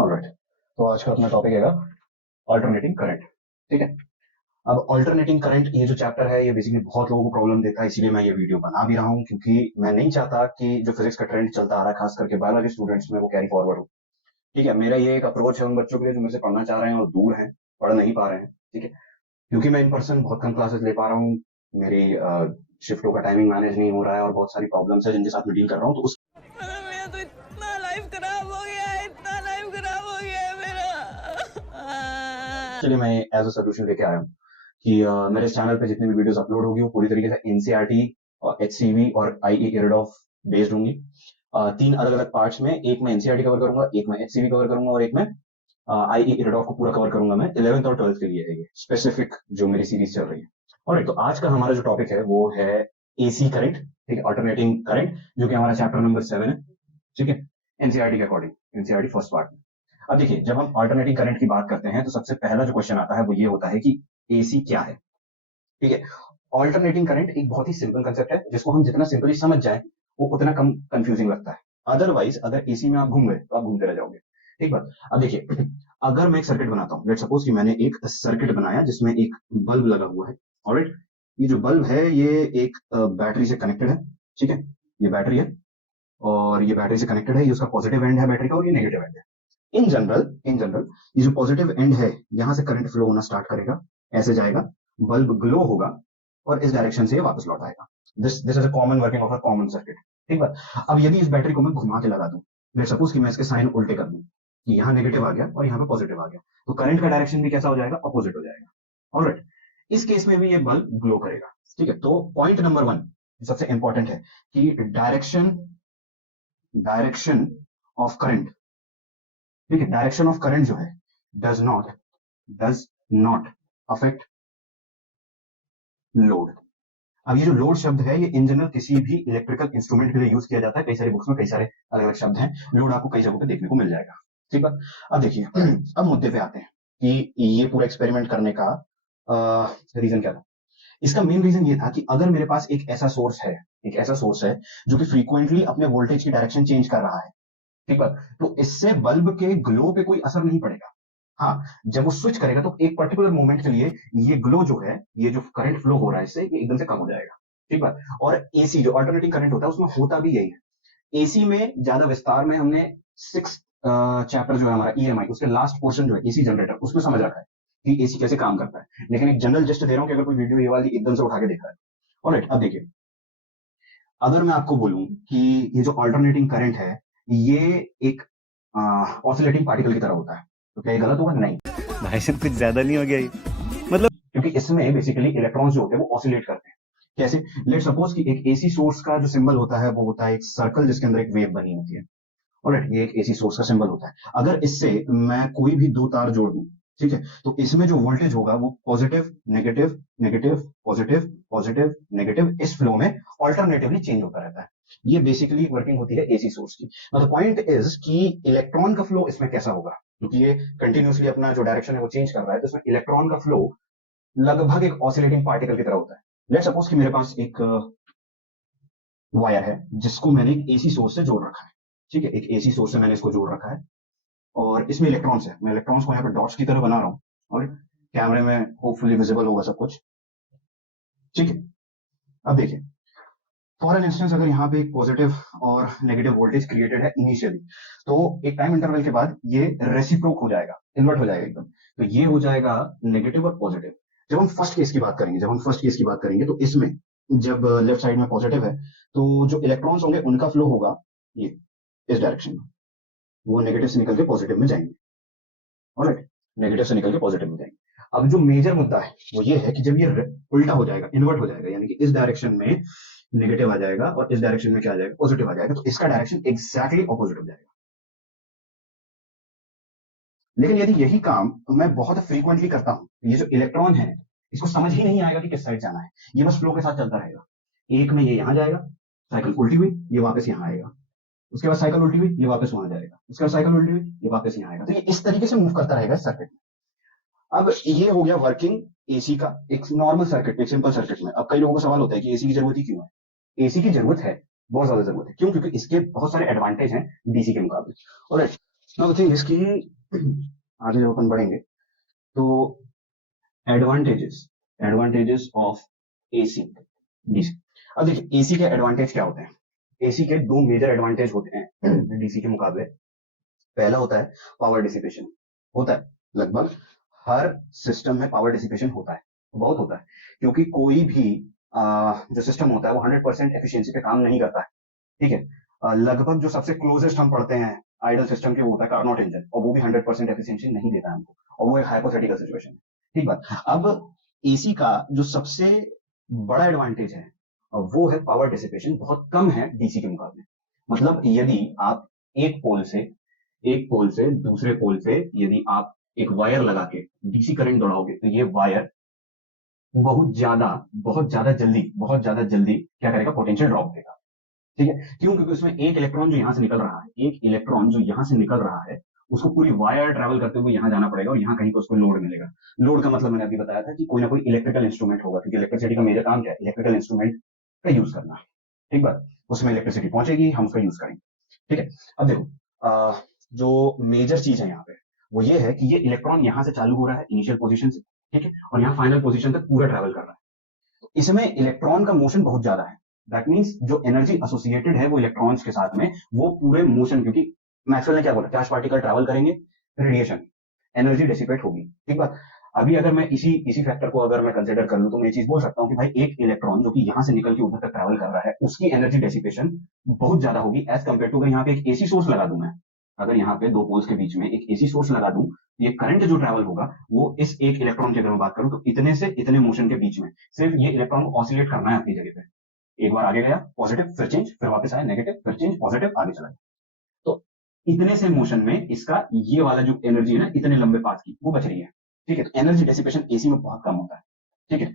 Alright. तो आज का अपना टॉपिक है अल्टरनेटिंग करंट। ठीक है। अब अल्टरनेटिंग करंट ये जो चैप्टर है ये बेसिकली बहुत लोगों को प्रॉब्लम देता है, इसीलिए मैं ये वीडियो बना भी रहा हूँ क्योंकि मैं नहीं चाहता कि जो फिजिक्स का ट्रेंड चलता आ रहा है खास करके बायोलॉजी स्टूडेंट्स में वो कैरी फॉरवर्ड हो। ठीक है। मेरा ये एक अप्रोच है उन बच्चों के लिए जो मेरे से पढ़ना चाह रहे हैं और दूर हैं, पढ़ नहीं पा रहे हैं। ठीक है। क्योंकि मैं इन पर्सन बहुत कम क्लासेस ले पा रहा हूँ, मेरी शिफ्टों का टाइमिंग मैनेज नहीं हो रहा है और बहुत सारी प्रॉब्लम्स है जिनके साथ मैं डील कर रहा हूँ। तो मेरा तो इतना लाइफ खराब हो गया है, इतना लाइफ खराब हो गया है मेरा। उसके लिए मैं एज अ सोल्यूशन लेके आया हूँ कि मेरे इस चैनल पे जितनी भी वीडियोस अपलोड होगी वो पूरी तरीके से एनसीईआरटी और एचसीवी और आईई इरडॉफ बेस्ड होंगी। तीन अलग अलग पार्ट्स में, एक मैं एनसीईआरटी कवर करूंगा, एक मैं एचसीवी कवर करूंगा और एक मैं आईई इरडॉफ को पूरा कवर करूंगा। मैं 11th और 12th के लिए है ये स्पेसिफिक जो मेरी सीरीज चल रही है। और तो आज का हमारा जो टॉपिक है वो है एसी करंट। ठीक है, अल्टरनेटिंग करंट, जो कि हमारा चैप्टर नंबर 7 है। ठीक है, एनसीईआरटी के अकॉर्डिंग, एनसीईआरटी फर्स्ट पार्ट में। अब देखिए, जब हम अल्टरनेटिंग करंट की बात करते हैं तो सबसे पहला जो क्वेश्चन आता है वो ये होता है कि एसी क्या है। ठीक है। ऑल्टरनेटिंग करंट एक बहुत ही सिंपल कंसेप्ट है जिसको हम जितना सिंपली समझ जाए वो उतना कम कंफ्यूजिंग लगता है। अदरवाइज अगर एसी में आप घूम गए तो आप घूमते रह जाओगे। ठीक बात। अब देखिए, अगर मैं एक सर्किट बनाता हूं, लेट सपोज कि मैंने एक सर्किट बनाया जिसमें एक बल्ब लगा हुआ है। ऑलराइट। ये जो बल्ब है ये एक बैटरी से कनेक्टेड है। ठीक है, ये बैटरी है और ये बैटरी से कनेक्टेड है। ये उसका पॉजिटिव एंड है बैटरी का और ये नेगेटिव एंड है। इन जनरल ये जो पॉजिटिव एंड है यहां से करंट फ्लो होना स्टार्ट करेगा, ऐसे जाएगा, बल्ब ग्लो होगा और इस डायरेक्शन से ये वापस लौट आएगा। This is a common working of a common circuit. ठीक है। अब यदि इस बैटरी को मैं घुमा के लगा दूं, लेट सपोज कि मैं इसके साइन उल्टे कर दूं कि यहाँ नेगेटिव आ गया और यहाँ पे पॉजिटिव आ गया, तो करंट का डायरेक्शन भी कैसा हो जाएगा, अपोजिट हो जाएगा। ऑलराइट। इस केस में भी ये बल्ब ग्लो करेगा। ठीक है। तो पॉइंट नंबर 1 सबसे इंपॉर्टेंट है कि डायरेक्शन ऑफ करंट। ठीक है, डायरेक्शन ऑफ करंट जो है डज नॉट अफेक्ट लोड। अब ये जो लोड शब्द है ये इन जनरल किसी भी इलेक्ट्रिकल इंस्ट्रूमेंट के लिए यूज किया जाता है। कई सारी बुक्स में कई सारे अलग अलग शब्द हैं, लोड आपको कई जगहों पे देखने को मिल जाएगा। ठीक है। अब देखिए, अब मुद्दे पे आते हैं कि ये पूरा एक्सपेरिमेंट करने का रीजन क्या था। इसका मेन रीजन ये था कि अगर मेरे पास एक ऐसा सोर्स है जो कि फ्रीक्वेंटली अपने वोल्टेज की डायरेक्शन चेंज कर रहा है। ठीक है। तो इससे बल्ब के ग्लो पे कोई असर नहीं पड़ेगा। हाँ, जब वो स्विच करेगा तो एक पर्टिकुलर मोमेंट के लिए ये ग्लो जो है, ये जो करंट फ्लो हो रहा है इससे, ये एकदम से कम हो जाएगा। ठीक है। और एसी जो अल्टरनेटिंग करंट होता है उसमें होता भी यही है। एसी में ज्यादा विस्तार में हमने 6 चैप्टर जो है हमारा ईएमआई, उसके लास्ट पोर्शन जो है एसी जनरेटर, उसमें समझ रखा है कि एसी कैसे काम करता है। लेकिन एक जनरल जस्ट दे रहा हूं कि अगर कोई वीडियो ये वाली एकदम से उठा के देख रहा है। ऑलराइट। अब देखिए, अगर मैं आपको बोलूं कि ये जो अल्टरनेटिंग करंट है ये एक ऑसिलेटिंग पार्टिकल की तरह होता है, तो क्या ये गलत होगा? नहीं। भाई साहब कुछ ज्यादा नहीं हो गया ये? मतलब क्योंकि इसमें बेसिकली इलेक्ट्रॉन्स जो होते हैं वो ऑसिलेट करते हैं। कैसे? लेट सपोज कि एक एसी सोर्स का जो सिंबल होता है वो होता है एक सर्कल जिसके अंदर एक वेव बनी होती है। ऑलराइट, ये एक एसी सोर्स का सिंबल होता है। अगर इससे मैं कोई भी दो तार जोड़ दूं, ठीक है, तो इसमें जो वोल्टेज होगा वो positive negative negative positive positive negative इस फ्लो में ऑल्टरनेटिवली चेंज होता रहता है। ये बेसिकली वर्किंग होती है एसी सोर्स की। द पॉइंट इज कि इलेक्ट्रॉन का फ्लो इसमें कैसा होगा, क्योंकि ये कंटिन्यूसली अपना जो डायरेक्शन है वो चेंज कर रहा है, तो इसमें इलेक्ट्रॉन का फ्लो लगभग एक ऑसिलेटिंग पार्टिकल की तरह होता है। लेट सपोज कि मेरे पास एक वायर है जिसको मैंने एक एसी सोर्स से जोड़ रखा है। ठीक है, एक एसी सोर्स से मैंने इसको जोड़ रखा है और इसमें इलेक्ट्रॉन्स है। मैं इलेक्ट्रॉन्स को यहाँ पे डॉट्स की तरह बना रहा हूँ और कैमरे में होपफुली विजिबल होगा सब कुछ। ठीक है। अब देखिए, फॉर एन इंस्टेंस अगर यहाँ पे एक पॉजिटिव और नेगेटिव वोल्टेज क्रिएटेड है इनिशियली, तो एक टाइम इंटरवल के बाद ये रेसिप्रोक हो जाएगा, इन्वर्ट हो जाएगा एकदम। तो ये हो जाएगा नेगेटिव और पॉजिटिव। जब हम फर्स्ट केस की बात करेंगे तो इसमें जब लेफ्ट साइड में पॉजिटिव है तो जो इलेक्ट्रॉन्स होंगे उनका फ्लो होगा ये इस डायरेक्शन में, वो नेगेटिव से निकल के पॉजिटिव में जाएंगे। ऑलराइट, नेगेटिव से निकल के पॉजिटिव में जाएंगे। अब जो मेजर मुद्दा है वो ये है कि जब ये उल्टा हो जाएगा, इन्वर्ट हो जाएगा, यानी कि इस डायरेक्शन में नेगेटिव आ जाएगा और इस डायरेक्शन में क्या आ जाएगा, पॉजिटिव आ जाएगा, तो इसका डायरेक्शन एग्जैक्टली ऑपोजिट हो जाएगा। लेकिन यदि यही काम मैं बहुत फ्रीक्वेंटली करता हूं, ये जो इलेक्ट्रॉन है इसको समझ ही नहीं आएगा कि किस साइड जाना है, ये बस फ्लो के साथ चलता रहेगा। एक में ये यहां जाएगा, साइकिल उल्टी हुई, ये वापस यहां आएगा, उसके बाद साइकिल उल्टी हुई, ये वापस वहां जाएगा, उसके बाद साइकिल उल्टी हुई, ये वापस यहां आएगा। तो ये इस तरीके से मूव करता रहेगा सर्किट में। अब ये हो गया वर्किंग एसी का एक नॉर्मल सर्किट, एक सिंपल सर्किट में। अब कई लोगों का सवाल होता है कि एसी की जरूरत ही क्यों है? एसी की जरूरत है, बहुत ज्यादा जरूरत है। क्यों? क्योंकि इसके बहुत सारे एडवांटेज हैं डीसी के मुकाबले। और नाउ द थिंग इज कि आगे जब अपन बढ़ेंगे तो advantages advantages of AC DC. अब देखिए एसी के एडवांटेज क्या होते हैं। एसी के दो मेजर एडवांटेज होते हैं डीसी के मुकाबले। पहला होता है पावर डिसिपेशन। होता है, लगभग हर सिस्टम में पावर डिसिपेशन होता है, बहुत होता है, क्योंकि कोई भी जो सिस्टम होता है वो 100% एफिशिएंसी पे काम नहीं करता है। ठीक है, लगभग जो सबसे क्लोजेस्ट हम पढ़ते हैं आइडल सिस्टम के वो होता है कार्नोट इंजन, और वो भी 100% एफिशिएंसी नहीं देता है हमको, और वो एक हाइपोथेटिकल सिचुएशन है। ठीक बात। अब एसी का जो सबसे बड़ा एडवांटेज है वो है पावर डिसिपेशन, बहुत कम है डीसी के मुकाबले। मतलब यदि आप एक पोल से दूसरे पोल पे यदि आप एक वायर लगा के डीसी करंट दौड़ाओगे तो ये वायर बहुत ज्यादा जल्दी क्या करेगा, पोटेंशियल ड्रॉप देगा। ठीक है, क्यों? क्योंकि उसमें एक इलेक्ट्रॉन जो यहां से निकल रहा है, एक इलेक्ट्रॉन जो यहां से निकल रहा है, उसको पूरी वायर ट्रैवल करते हुए यहां जाना पड़ेगा, और यहां कहीं पर उसको लोड मिलेगा। लोड का मतलब मैंने अभी बताया था कि कोई ना कोई इलेक्ट्रिकल इंस्ट्रूमेंट होगा, क्योंकि इलेक्ट्रिसिटी का मेजर काम क्या है, इलेक्ट्रिकल इंस्ट्रूमेंट का यूज करना। ठीक बात, उसमें इलेक्ट्रिसिटी पहुंचेगी, हम उसका यूज करेंगे। ठीक है, अब देखो जो मेजर चीज है यहाँ पे वो ये है कि ये इलेक्ट्रॉन यहां से चालू हो रहा है इनिशियल पोजीशन से, ठीक है, और यहाँ फाइनल पोजीशन तक पूरा ट्रैवल कर रहा है। तो इसमें इलेक्ट्रॉन का मोशन बहुत ज्यादा है। दैट मीन्स जो एनर्जी एसोसिएटेड है वो इलेक्ट्रॉन्स के साथ में, वो पूरे मोशन, क्योंकि मैक्सवेल ने क्या बोला, चार्ज पार्टिकल ट्रैवल करेंगे, रेडिएशन, एनर्जी डिसिपेट होगी। ठीक बात। अभी अगर मैं इसी फैक्टर को अगर मैं कंसिडर कर लूं तो मैं ये चीज बोल सकता हूँ कि भाई एक इलेक्ट्रॉन जो कि यहां से निकल के उधर तक ट्रैवल कर रहा है, उसकी एनर्जी डेसिपेशन बहुत ज्यादा होगी एज कम्पेयर टू अगर यहाँ पे एक एसी सोर्स लगा दूं मैं। अगर यहाँ पे दो पोल्स के बीच में एक एसी सोर्स लगा दूं, ये करंट जो ट्रैवल होगा वो इस एक इलेक्ट्रॉन की अगर मैं बात करूं तो इतने से इतने मोशन के बीच में सिर्फ ये इलेक्ट्रॉन को ऑसिलेट करना है अपनी जगह पे। एक बार आगे गया पॉजिटिव, फिर चेंज, फिर वापस आया नेगेटिव, फिर चेंज, पॉजिटिव, आगे चला गया। तो इतने से मोशन में इसका ये वाला जो एनर्जी है ना, इतने लंबे पाथ की, वो बच रही है। ठीक है, तो एनर्जी डेसिपेशन एसी में बहुत कम होता है। ठीक है,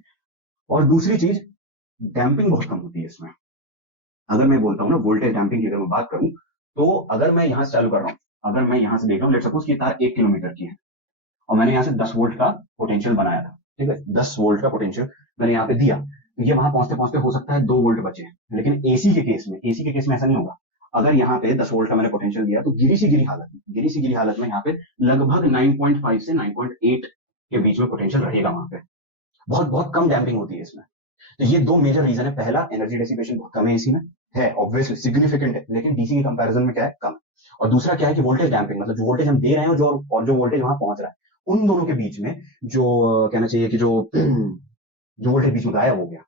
और दूसरी चीज, डैम्पिंग बहुत कम होती है इसमें। अगर मैं बोलता हूँ ना वोल्टेज डैम्पिंग की अगर मैं बात करूं, तो अगर मैं यहां से चालू कर रहा हूं, अगर मैं यहां से देख रहा हूं, लेट सपोज कि तार 1 किलोमीटर की है और मैंने यहाँ से 10 वोल्ट का पोटेंशियल बनाया था। ठीक है, 10 वोल्ट का पोटेंशियल मैंने यहाँ पे दिया, तो ये वहां पहुंचते पहुंचते हो सकता है 2 वोल्ट बचे। लेकिन एसी के केस में ऐसा नहीं होगा। अगर यहाँ पे 10 वोल्ट का मैंने पोटेंशियल दिया तो गिरी सी गिरी हालत में यहाँ पे लगभग 9.5 से 9.8 के बीच में पोटेंशियल रहेगा वहां पे। बहुत बहुत कम डैम्पिंग होती है इसमें। तो ये दो मेजर रीजन है। पहला, एनर्जी डेसिपेशन बहुत कम है एसी में, है ऑब्वियसली सिग्निफिकेंट है, लेकिन डीसी के कंपैरिजन में क्या है, कम। और दूसरा क्या है कि वोल्टेज डैम्पिंग, मतलब जो वोल्टेज हम दे रहे हैं और जो वोल्टेज वहां पहुंच रहा है, उन दोनों के बीच में जो कहना चाहिए कि जो जो वोल्टेज बीच में गायब हो गया,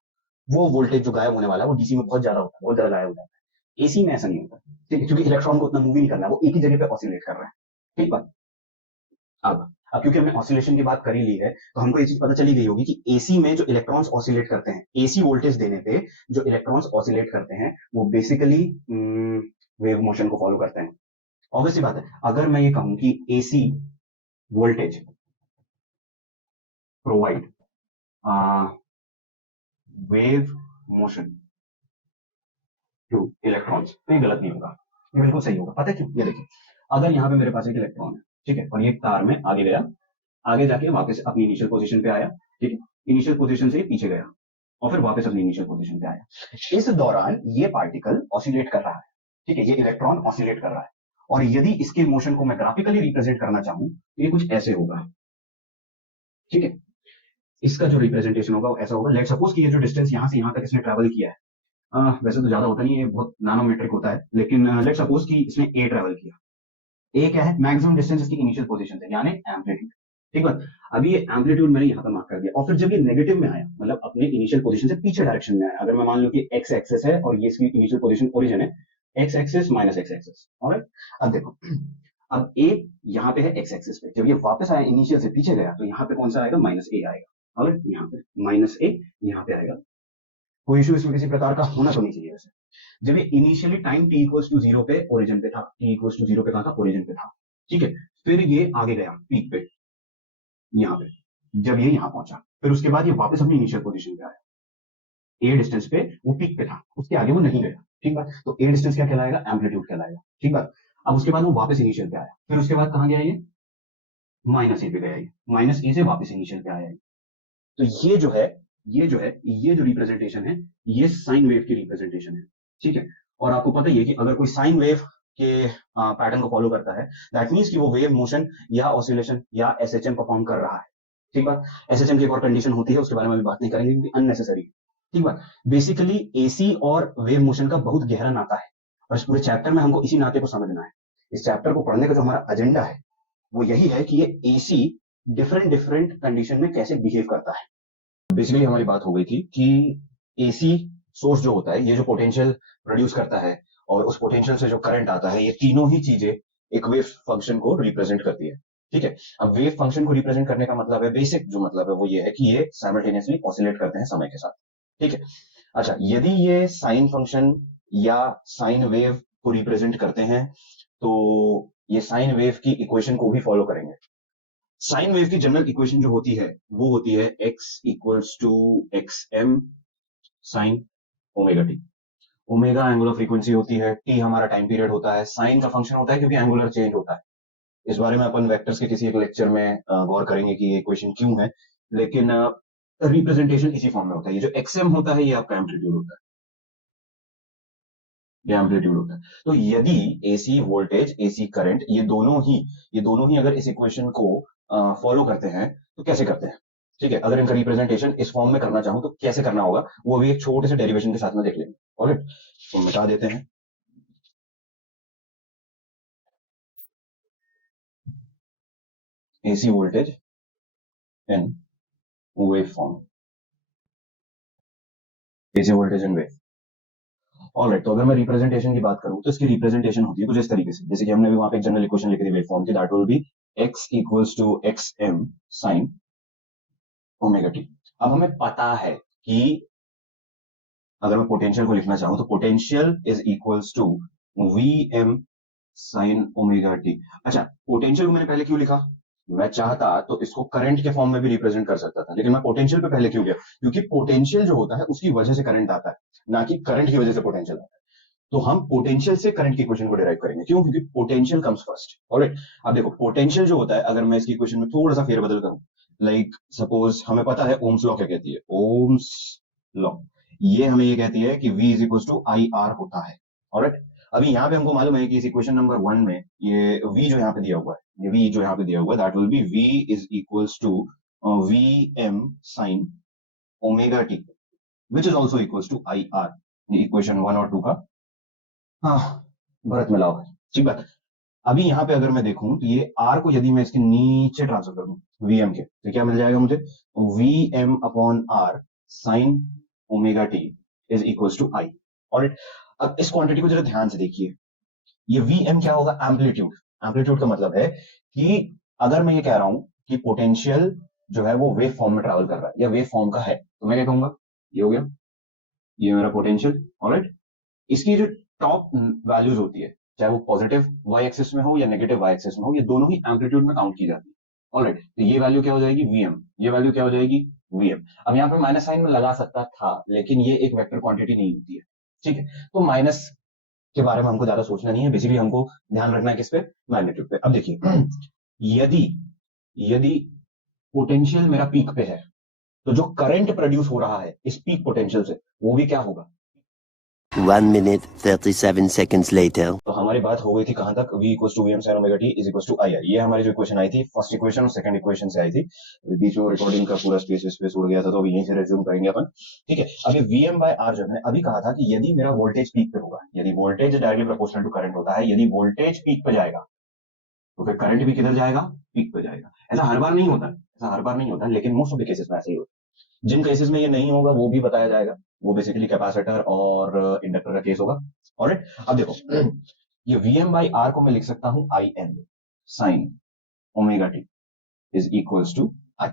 वो वोल्टेज जो गायब होने वाला है वो डीसी में बहुत ज्यादा होता है, बहुत ज्यादा गायब हो जाता है। एसी में ऐसा नहीं होता। ठीक है, क्योंकि इलेक्ट्रॉन को उतना मूव ही नहीं करना है, वो एक ही जगह पे ऑसिलेट कर रहा है। ठीक बात। अब क्योंकि हमने ऑसिलेशन की बात कर ही ली है, तो हमको ये चीज पता चली गई होगी कि एसी में जो इलेक्ट्रॉन्स ऑसिलेट करते हैं, एसी वोल्टेज देने पे जो इलेक्ट्रॉन्स ऑसिलेट करते हैं वो बेसिकली वेव मोशन को फॉलो करते हैं। ऑब्वियसली बात है, अगर मैं ये कहूं कि AC voltage provide wave motion two electrons, तो ये गलत नहीं होगा, ये बिल्कुल सही होगा। पता है क्यों? ये देखिए, अगर यहाँ पे मेरे पास एक इलेक्ट्रॉन है, ठीक है, और ये तार में आगे गया, आगे जाके वापस अपनी इनिशियल पोजीशन पे आया, ठीक है, इनिशियल पोजीशन से पीछे गया और फिर वापस अपनी इनिशियल पोजीशन पे आया। इस दौरान ये पार्टिकल ऑसिलेट कर रहा है। ठीक है, ये इलेक्ट्रॉन ऑसिलेट कर रहा है, और यदि इसके मोशन को मैं ग्राफिकली रिप्रेजेंट करना चाहूं तो ये कुछ ऐसे होगा। ठीक है, इसका जो रिप्रेजेंटेशन होगा वो ऐसा होगा। लेट सपोज कि ये जो डिस्टेंस यहां से यहां तक इसने ट्रेवल किया है, वैसे तो ज्यादा होता नहीं है, बहुत नानोमेट्रिक होता है, लेकिन लेट सपोज कि इसने ए ट्रेवल किया। ए क्या है? मैक्सिमम डिस्टेंस इसकी इनिशियल पोजीशन से, यानी एम्पलीट्यूड। ठीक है, अभी ये एम्पलीट्यूड मैंने यहां पर मार्क कर दिया, और फिर जब ये नेगेटिव में आया, मतलब अपने इनिशियल पोजीशन से पीछे डायरेक्शन में आया, अगर मैं मान लूं कि एक्स एक्सेस है और ये इसकी इनिशियल पोजीशन ओरिजिन है, x axis minus x axis. Alright, अब देखो, अब ए यहाँ पे है एक्स एक्सेस पे, जब ये वापस आया इनिशियल से पीछे गया तो यहाँ पे कौन सा आएगा? माइनस ए आएगा। ऑलराइट, यहाँ पे माइनस ए यहाँ पे आएगा। कोई इशू इसमें किसी प्रकार का होना तो नहीं चाहिए वैसे। जब ये initially time t equals to 0 पे ओरिजिन पे था, टी इक्वल्स टू 0 पे कहा था? ओरिजिन पे था। ठीक है, फिर ये आगे गया पीक पे, यहाँ पे, जब ये यहाँ पहुंचा, फिर उसके बाद ये वापस अपनी इनिशियल पोजीशन पे आया। ए डिस्टेंस पे वो पीक पे था, उसके आगे वो नहीं गया। ठीक बात, तो ए डिस्टेंस क्या कहलाएगा? एम्पलीट्यूड कहलाएगा। ठीक बात, अब उसके बाद वो वापस इनिशियल पे आया, फिर उसके बाद कहां गया? ये माइनस ए पे गया, ये माइनस ए से वापस इनिशियल पे आया। तो ये जो है, ये जो रिप्रेजेंटेशन है, ये साइन वेव की रिप्रेजेंटेशन है। ठीक है, और आपको पता ही है कि अगर कोई साइन वेव के पैटर्न को फॉलो करता है, दैट मीन्स कि वो वेव मोशन या ऑसिलेशन या एसएचएम परफॉर्म कर रहा है। ठीक बात। एसएचएम की एक और कंडीशन होती है, उसके बारे में अभी बात नहीं करेंगे क्योंकि अननेसेसरी है। ठीक बात। बेसिकली एसी और वेव मोशन का बहुत गहरा नाता है और इस पूरे चैप्टर में हमको इसी नाते को समझना है। इस चैप्टर को पढ़ने का जो हमारा एजेंडा है वो यही है कि ये एसी डिफरेंट डिफरेंट कंडीशन में कैसे बिहेव करता है। बेसिकली हमारी बात हो गई थी कि एसी सोर्स जो होता है, ये जो पोटेंशियल प्रोड्यूस करता है और उस पोटेंशियल से जो करंट आता है, ये तीनों ही चीजें एक वेव फंक्शन को रिप्रेजेंट करती है। ठीक है। अब वेव फंक्शन को रिप्रेजेंट करने का मतलब है, बेसिक जो मतलब है वो ये है कि ये साइमल्टेनियसली ऑसिलेट करते हैं समय के साथ। ठीक है। अच्छा, यदि ये साइन फंक्शन या साइन वेव को रिप्रेजेंट करते हैं तो ये साइन वेव की इक्वेशन को भी फॉलो करेंगे। साइन वेव की जनरल इक्वेशन जो होती है वो होती है x equals to x m sine omega t. Omega angular frequency होती है, टी हमारा टाइम पीरियड होता है, साइन का फंक्शन होता है क्योंकि एंगुलर चेंज होता है। इस बारे में अपन वेक्टर्स के किसी एक लेक्चर में गौर करेंगे कि ये इक्वेशन क्यों है, लेकिन रिप्रेजेंटेशन इसी फॉर्म में होता है। ये जो एक्सएम होता है ये आपका एम्पलीट्यूड होता है, ये एम्पलीट्यूड होता है। तो यदि एसी वोल्टेज, एसी करंट, ये दोनों ही अगर इस इक्वेशन को फॉलो करते हैं तो कैसे करते हैं? ठीक है। अगर इनका रिप्रेजेंटेशन इस फॉर्म में करना चाहूं तो कैसे करना होगा, वो अभी एक छोटे से डेरिवेशन के साथ में देख लेंगे। ऑलराइट, तो मिटा देते हैं। AC voltage in wave form, AC voltage in wave. Alright, तो अगर मैं रिप्रेजेंटेशन की बात करूं तो इसकी रिप्रेजेंटेशन होती है कुछ इस तरीके से, जैसे कि हमने भी वहां पे एक जनरल इक्वेशन लिखी थी वेव फॉर्म की, that will be x equals to x m sine omega T. अब हमें पता है कि अगर मैं पोटेंशियल को लिखना चाहूं तो potential is equals to V M sine omega t. अच्छा, पोटेंशियल को मैंने पहले क्यों लिखा? मैं चाहता तो इसको करंट के फॉर्म में भी रिप्रेजेंट कर सकता था, लेकिन मैं पोटेंशियल पे पहले क्यों गया? क्योंकि पोटेंशियल जो होता है उसकी वजह से करंट आता है, ना कि करंट की वजह से पोटेंशियल आता है। तो हम पोटेंशियल से करंट की इक्वेशन को डिराइव करेंगे। क्यों? क्योंकि पोटेंशियल कम्स फर्स्ट। ऑलराइट, अब देखो पोटेंशियल जो होता है, अगर मैं इसकी इक्वेशन में थोड़ा सा फेरबदल करूं, लाइक सपोज हमें पता है ओम्स लॉ क्या कहती है, ओम्स लॉ ये हमें ये कहती है कि V is equal to I R होता है। ऑलराइट, अभी यहाँ पे हमको मालूम है कि इस इक्वेशन नंबर 1 में ये V जो यहाँ पे दिया हुआ है, ये V जो यहाँ पे दिया हुआ है, that will be V is equals to V M sine omega T which is also equals to I R. ये इक्वेशन 1 और 2 का भरत मिलाव है। ठीक बात। अभी यहाँ पे अगर मैं देखूं तो ये आर को यदि मैं इसके नीचे ट्रांसफर कर दूं वीएम के, तो क्या मिल जाएगा मुझे? V M upon R sine omega T is equals to I. और अब इस क्वांटिटी को जरा ध्यान से देखिए, ये वी एम क्या होगा? एम्पलीट्यूड। एम्पलीट्यूड का मतलब है कि अगर मैं ये कह रहा हूं कि पोटेंशियल जो है वो वेव फॉर्म में ट्रेवल कर रहा है या वेव फॉर्म का है, तो मैं क्या कहूंगा? ये हो गया, ये मेरा पोटेंशियल। ऑलराइट, इसकी जो टॉप वैल्यूज होती है, चाहे वो पॉजिटिव वाई एक्सिस में हो या नेगेटिव वाई एक्सिस में हो, ये दोनों ही एम्पलीट्यूड में काउंट की जाती है। ऑलराइट, तो ये वैल्यू क्या हो जाएगी? वीएम। ये वैल्यू क्या हो जाएगी? वीएम। अब यहाँ पे माइनस साइन में लगा सकता था, लेकिन ये एक वेक्टर क्वांटिटी नहीं होती है। ठीक है, तो माइनस के बारे में हमको ज्यादा सोचना नहीं है, बेसिकली हमको ध्यान रखना है किस पे? मैग्नीट्यूड पे। अब देखिए, यदि यदि पोटेंशियल मेरा पीक पे है तो जो करंट प्रोड्यूस हो रहा है इस पीक पोटेंशियल से, वो भी क्या होगा? 1 minute 37 seconds later. तो हमारी बात हो गई थी कहां तक? V equals to V M sine omega T is equals to I R. ये हमारी जो इक्वेशन आई थी, फर्स्ट इक्वेशन और सेकंड इक्वेशन से आई थी। बीच में रिकॉर्डिंग का पूरा स्पेस उड़ गया था, तो अभी यहीं से रिज्यूम करेंगे अपन। ठीक है, अभी वी एम बाय आर जो मैंने अभी कहा था कि यदि मेरा वोल्टेज पीक पे होगा, यदि voltage directly proportional to current होता है, यदि वोल्टेज पीक पे जाएगा तो फिर करंट भी किधर जाएगा? पीक पे जाएगा। ऐसा हर बार नहीं होता, ऐसा हर बार नहीं होता, लेकिन मोस्ट ऑफ द केसेस में ऐसा ही होता है। जिन केसेस में ये नहीं होगा वो भी बताया जाएगा, वो बेसिकली कैपेसिटर और इंडक्टर का केस होगा। ऑलराइट, अब देखो, ये Vm बाई आर को मैं लिख सकता हूं I M sine omega T is equals to I.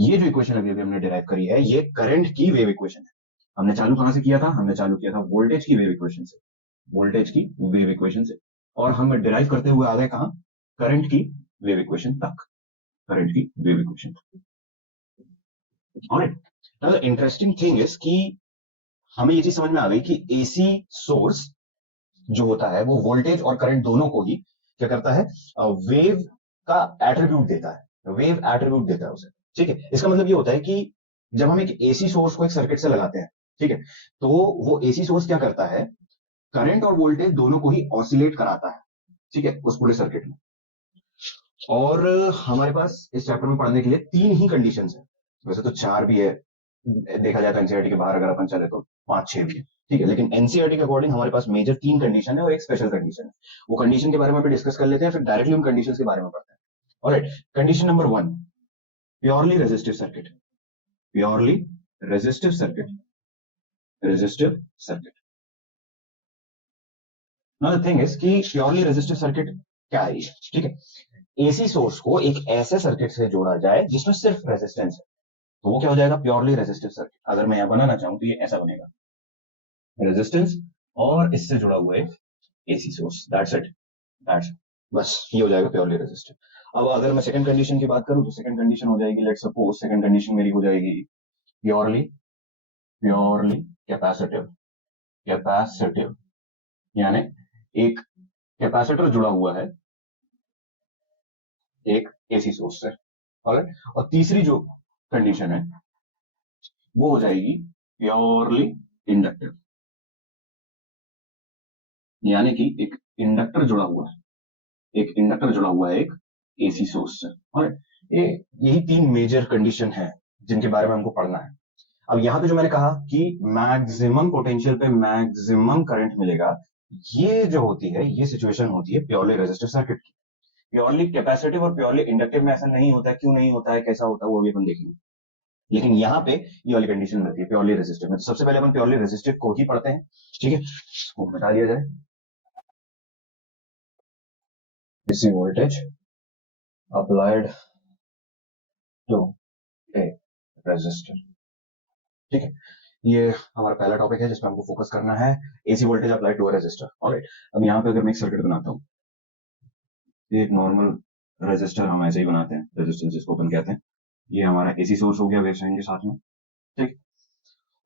ये जो इक्वेशन अभी हमने डिराइव करी है, ये करंट की वेव इक्वेशन है। हमने चालू कहां से किया था? हमने चालू किया था वोल्टेज की वेव इक्वेशन से, वोल्टेज की वेव इक्वेशन से, और हम डिराइव करते हुए आ गए कहां? करंट की वेव इक्वेशन तक, करंट की वेव इक्वेशन तक। Alright, now the interesting thing is कि हमें ये चीज समझ में आ गई कि एसी सोर्स जो होता है वो वोल्टेज और करंट दोनों को ही क्या करता है? वेव का एट्रीब्यूट देता है, वेव एट्रीब्यूट देता है उसे। ठीक है, इसका मतलब ये होता है कि जब हम एक एसी सोर्स को एक सर्किट से लगाते हैं, ठीक है, तो वो एसी सोर्स क्या करता है? करंट और वोल्टेज दोनों को ही ऑसिलेट कराता है, ठीक है, उस पूरे सर्किट में। और हमारे पास इस चैप्टर में पढ़ने के लिए 3 ही कंडीशंस है, वैसे तो 4 भी है, देखा जाए तो एनसीईआरटी के बाहर अगर अपन चले तो 5-6 भी है, ठीक है, लेकिन एनसीईआरटी के अकॉर्डिंग हमारे पास मेजर 3 कंडीशन है और एक स्पेशल कंडीशन है। वो कंडीशन के बारे में भी डिस्कस कर लेते हैं, फिर डायरेक्टली उन कंडीशंस के बारे में पढ़ते हैं। Alright, condition number 1, purely resistive circuit, purely resistive circuit, resistive circuit. Now the thing is कि प्योरली रेजिस्टिव सर्किट क्या है, ठीक है, एसी सोर्स को एक ऐसे सर्किट से जोड़ा जाए जिसमें सिर्फ रेजिस्टेंस है, तो वो क्या हो जाएगा, प्योरली रेजिस्टिव सर्किट। अगर मैं यहां बनाना चाहूं तो ये ऐसा बनेगा, रेजिस्टेंस और इससे जुड़ा हुआ एक AC source, that's it, that's, बस ये हो जाएगा प्योरली रेजिस्टिव। अब अगर मैं सेकंड कंडीशन की बात करूं तो सेकंड कंडीशन हो जाएगी, लेट्स सपोज सेकंड कंडीशन मेरी हो जाएगी प्योरली, प्योरली कैपेसिटिव, कैपेसिटिव, यानी एक कैपेसिटर जुड़ा हुआ है एक एसी सोर्स से, ऑलराइट। और तीसरी जो कंडीशन है वो हो जाएगी प्योरली इंडक्टिव, यानी कि एक इंडक्टर जुड़ा हुआ है, एक इंडक्टर जुड़ा हुआ है एक एसी सोर्स से, ऑलराइट। ये यही 3 मेजर कंडीशन है जिनके बारे में हमको पढ़ना है। अब यहां पे जो मैंने कहा कि मैक्सिमम पोटेंशियल पे मैक्सिमम करंट मिलेगा, ये जो होती है, ये सिचुएशन होती है प्योरली रेजिस्टिव सर्किट की। प्योरली कैपेसिटिव और प्योरली इंडक्टिव में ऐसा नहीं होता है, क्यों नहीं होता है, कैसा होता है, वो भी अपन देखेंगे। लेकिन यहाँ पे ये वाली कंडीशन रहती है प्योरली रेजिस्टिव में। तो सबसे पहले अपन प्योरली रेजिस्टिव को ही पढ़ते हैं, ठीक है, इसको बता दिया जाए। DC voltage applied to a resistor, ठीक है, ये हमारा पहला टॉपिक है जिसमें हमको फोकस करना है, AC voltage applied to a resistor, alright. अब यहाँ पे अगर मैं एक सर्किट बनाता हूँ, एक नॉर्मल रेजिस्टर हम ऐसे ही बनाते हैं, रेजिस्टेंस जिसको अपन कहते हैं, ये हमारा एसी सोर्स हो गया वेव साइन के साथ में, ठीक।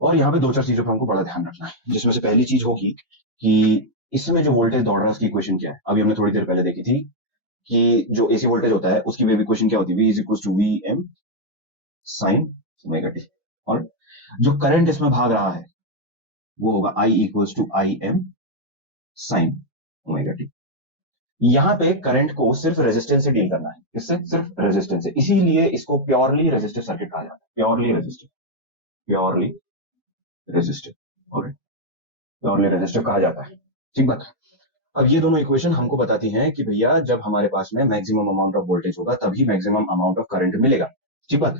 और यहाँ पे 2-4 चीजों पर हमको बड़ा ध्यान रखना है, जिसमें से पहली चीज होगी कि इसमें जो वोल्टेज दौड़ रहा है उसकी इक्वेशन क्या है। अभी हमने थोड़ी देर पहले देखी थी कि जो एसी वोल्टेज होता है उसकी वेव इक्वेशन क्या होती है, V is equal to V M sine omega T, और जो करंट इसमें भाग रहा है वो होगा I equal to I M sine omega T. यहां पे करंट को सिर्फ रेजिस्टेंस से डील करना है, किससे, सिर्फ रेजिस्टेंस से, इसीलिए इसको प्योरली रेजिस्टिव सर्किट कहा जाता है, purely resistive, purely resistive, alright, purely resistive कहा जाता है, ठीक बात। अब ये दोनों इक्वेशन हमको बताती हैं कि भैया जब हमारे पास में मैक्सिमम अमाउंट ऑफ वोल्टेज होगा तभी मैक्सिमम अमाउंट ऑफ करंट मिलेगा, ठीक बात।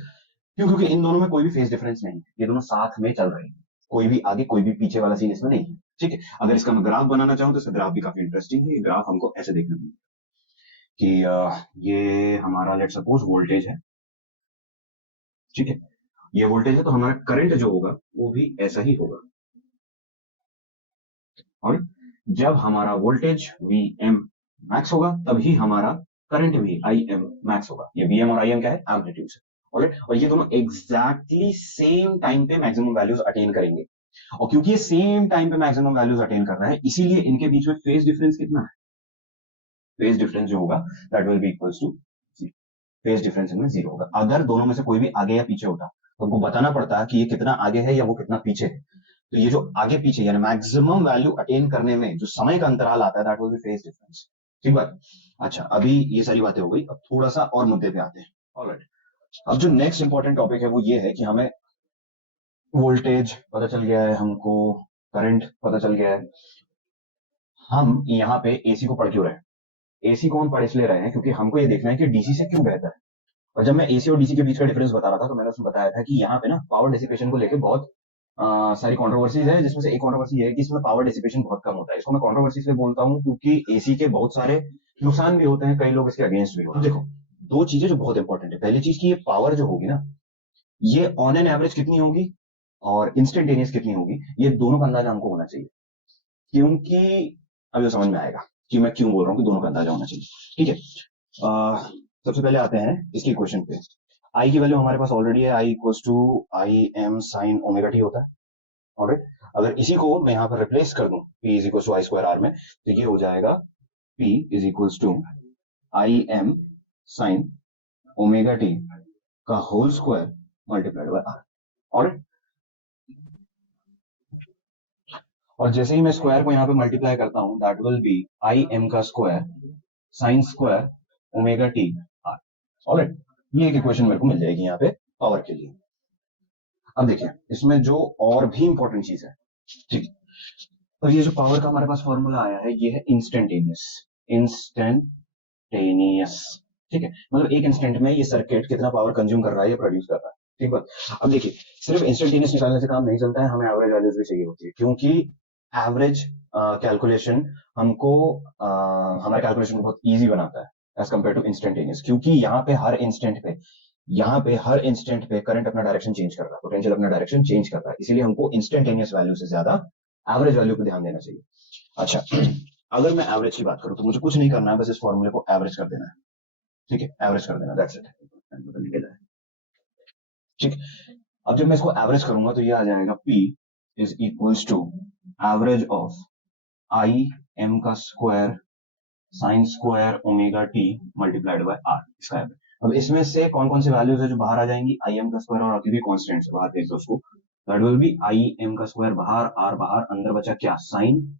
क्यों, क्योंकि इन दोनों में कोई भी फेज डिफरेंस नहीं है, ये दोनों साथ में चल रहे हैं, कोई भी आगे कोई भी पीछे वाला सीन इसमें नहीं है, ठीक है। अगर इसका मैं ग्राफ बनाना चाहूं तो इसका ग्राफ भी काफी इंटरेस्टिंग है। ये ग्राफ हमको ऐसे देखने को मिलेगा कि ये हमारा लेट सपोज वोल्टेज है, ठीक है, ये वोल्टेज है, तो हमारा करंट जो होगा वो भी ऐसा ही होगा, और जब हमारा वोल्टेज वी एम मैक्स होगा तभी हमारा करंट भी आई एम मैक्स होगा। ये वी एम और आई एम क्या है, एम्पलीट्यूड है, ऑलराइट। और ये दोनों एग्जैक्टली सेम टाइम पे मैक्सिमम वैल्यूज अटेन करेंगे, और क्योंकि ये सेम टाइम पे मैक्सिमम वैल्यूज अटेन कर रहा है, इसीलिए इनके बीच में फेज डिफरेंस कितना है, फेज डिफरेंस जो होगा that will be equals to 0, phase difference इनमें 0 होगा। अगर दोनों में से कोई भी आगे या पीछे होता तो हमको बताना पड़ता कि ये कितना आगे है या वो कितना पीछे है, तो ये जो आगे पीछे यानी मैक्सिमम वैल्यू अटेन करने में जो समय का अंतराल आता है that will B phase difference, ठीक बात। अच्छा, अभी ये सारी बातें हो गई, अब थोड़ा सा और मुद्दे पे आते हैं, ऑलराइट। अब जो नेक्स्ट इंपॉर्टेंट टॉपिक है वो ये है कि हमें वोल्टेज पता चल गया है, हमको करंट पता चल गया है, हम यहाँ पे एसी को पढ़ क्यों रहे हैं, एसी को हम पढ़ इसलिए रहे हैं क्योंकि हमको ये देखना है कि डीसी से क्यों बेहतर है। और जब मैं एसी और डीसी के बीच का डिफरेंस बता रहा था तो मैंने उसमें बताया था कि यहाँ पे ना पावर डिसिपेशन को लेकर बहुत सारी कंट्रोवर्सीज है, जिसमें से एक कंट्रोवर्सी है कि इसमें पावर डिसिपेशन बहुत कम होता है। इसको मैं कंट्रोवर्सी इसलिए बोलता हूँ क्योंकि एसी के बहुत सारे नुकसान भी होते हैं, कई लोग इसके अगेंस्ट भी होते हैं। देखो, 2 चीजें जो बहुत इंपॉर्टेंट है, पहली चीज की ये पावर जो होगी ना, ये ऑन एन एवरेज कितनी होगी और इंस्टेंटेनियस कितनी होगी, ये दोनों का अंदाजा हमको होना चाहिए, क्योंकि अब ये समझ में आएगा कि मैं क्यों बोल रहा हूँ कि दोनों का अंदाजा होना चाहिए, ठीक है। सबसे पहले आते हैं इसकी इक्वेशन पे। आई की वैल्यू हमारे पास ऑलरेडी है, I equal to I M sine omega T होता है, ऑलराइट। अगर इसी को मैं यहाँ पर रिप्लेस कर दूं P is equal to I square R में, तो ये हो जाएगा P is equal to I M sine omega T का whole square multiplied by R, alright. और जैसे ही मैं स्क्वायर को यहाँ पे मल्टीप्लाई करता हूँ, that will be I M का square sine square omega T R. Alright, ये एक इक्वेशन मेरे को मिल जाएगी यहाँ पे पावर के लिए। अब देखिए इसमें जो और भी इंपॉर्टेंट चीज है, ठीक है, तो ये जो पावर का हमारे पास फॉर्मूला आया है ये है इंस्टेंटेनियस। इंस्टेंटेनियस, ठीक है, मतलब एक इंस्टेंट में ये सर्किट कितना पावर कंज्यूम कर रहा है, ये प्रोड्यूस कर रहा है। ठीक है, अब देखिए सिर्फ इंस्टेंटेनियस निकालने से काम नहीं चलता है, हमें एवरेज वैल्यूज भी चाहिए होती है, क्योंकि एवरेज कैलकुलेशन हमको हमारे कैलकुलेशन को बहुत इजी बनाता है एज कम्पेयर टू इंस्टेंटेनियस, क्योंकि यहाँ पे हर इंस्टेंट पे करंट अपना डायरेक्शन चेंज कर रहा है, पोटेंशियल अपना डायरेक्शन चेंज कर रहा है, इसीलिए हमको इंस्टेंटेनियस वैल्यू से ज्यादा एवरेज वैल्यू पे ध्यान देना चाहिए। अच्छा, अगर मैं एवरेज की बात करूं तो मुझे कुछ नहीं करना है, बस इस फॉर्मूले को एवरेज कर देना है। ठीक है, एवरेज कर देना, दैट्स इट। ठीक, अब जब मैं इसको एवरेज करूंगा तो ये आ जाएगा P is equals to average of I M का square sine square omega T multiplied by R, इसका एवरेज। अब इसमें से कौन कौन सी वैल्यूज है जो बाहर आ जाएंगी, आई एम का स्क्वायर और आगे भी कॉन्स्टेंट है बाहर देख दो उसको, that will be I M का स्क्वायर बाहर, आर बाहर, अंदर बचा क्या, साइन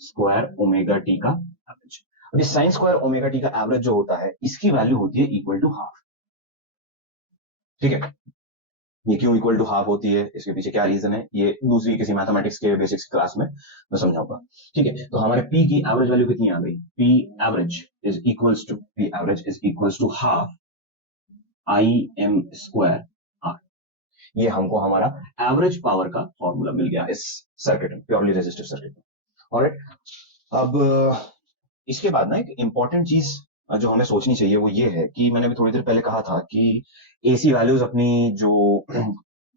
स्क्वायर ओमेगा टी का एवरेज। अब इस साइन स्क्वायर ओमेगा टी का एवरेज जो होता है इसकी वैल्यू होती है इक्वल टू हाफ। ठीक है, ये क्यों इक्वल टू हाफ होती है, इसके पीछे क्या रीजन है, ये दूसरी किसी मैथमेटिक्स के बेसिक्स क्लास में मैं समझाऊंगा। ठीक है, तो हमारे P की एवरेज वैल्यू कितनी आ गई, P average is equals to half I M square R. ये हमको हमारा एवरेज पावर का फॉर्मूला मिल गया इस सर्किट में, प्योरली रेजिस्टिव सर्किट में। ऑलराइट, अब इसके बाद ना एक इंपॉर्टेंट चीज जो हमें सोचनी चाहिए वो ये है कि मैंने अभी थोड़ी देर पहले कहा था कि एसी वैल्यूज अपनी जो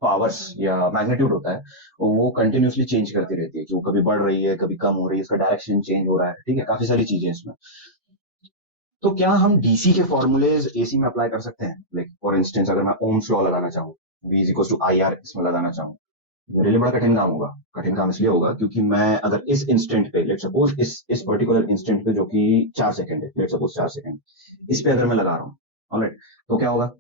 पावर्स या मैग्नीट्यूड होता है वो कंटिन्यूसली चेंज करती रहती है, कि वो कभी बढ़ रही है कभी कम हो रही है, इसका डायरेक्शन चेंज हो रहा है। ठीक है, काफी सारी चीजें इसमें। तो क्या हम डीसी के फॉर्मूलेज एसी में अप्लाई कर सकते हैं, लाइक फॉर इंस्टेंस अगर मैं ओम्स लॉ लगाना चाहूँ, V is equal to I R इसमें लगाना चाहूँ, मेरे लिए बड़ा कठिन काम होगा। कठिन काम इसलिए होगा क्योंकि मैं अगर इस इंस्टेंट पे, लेट सपोज इस पर्टिकुलर इंस्टेंट पे जो कि 4 सेकंड है, लेट सपोज 4 सेकंड, इस पे अगर मैं लगा रहा हूँ, ऑलराइट, तो क्या होगा,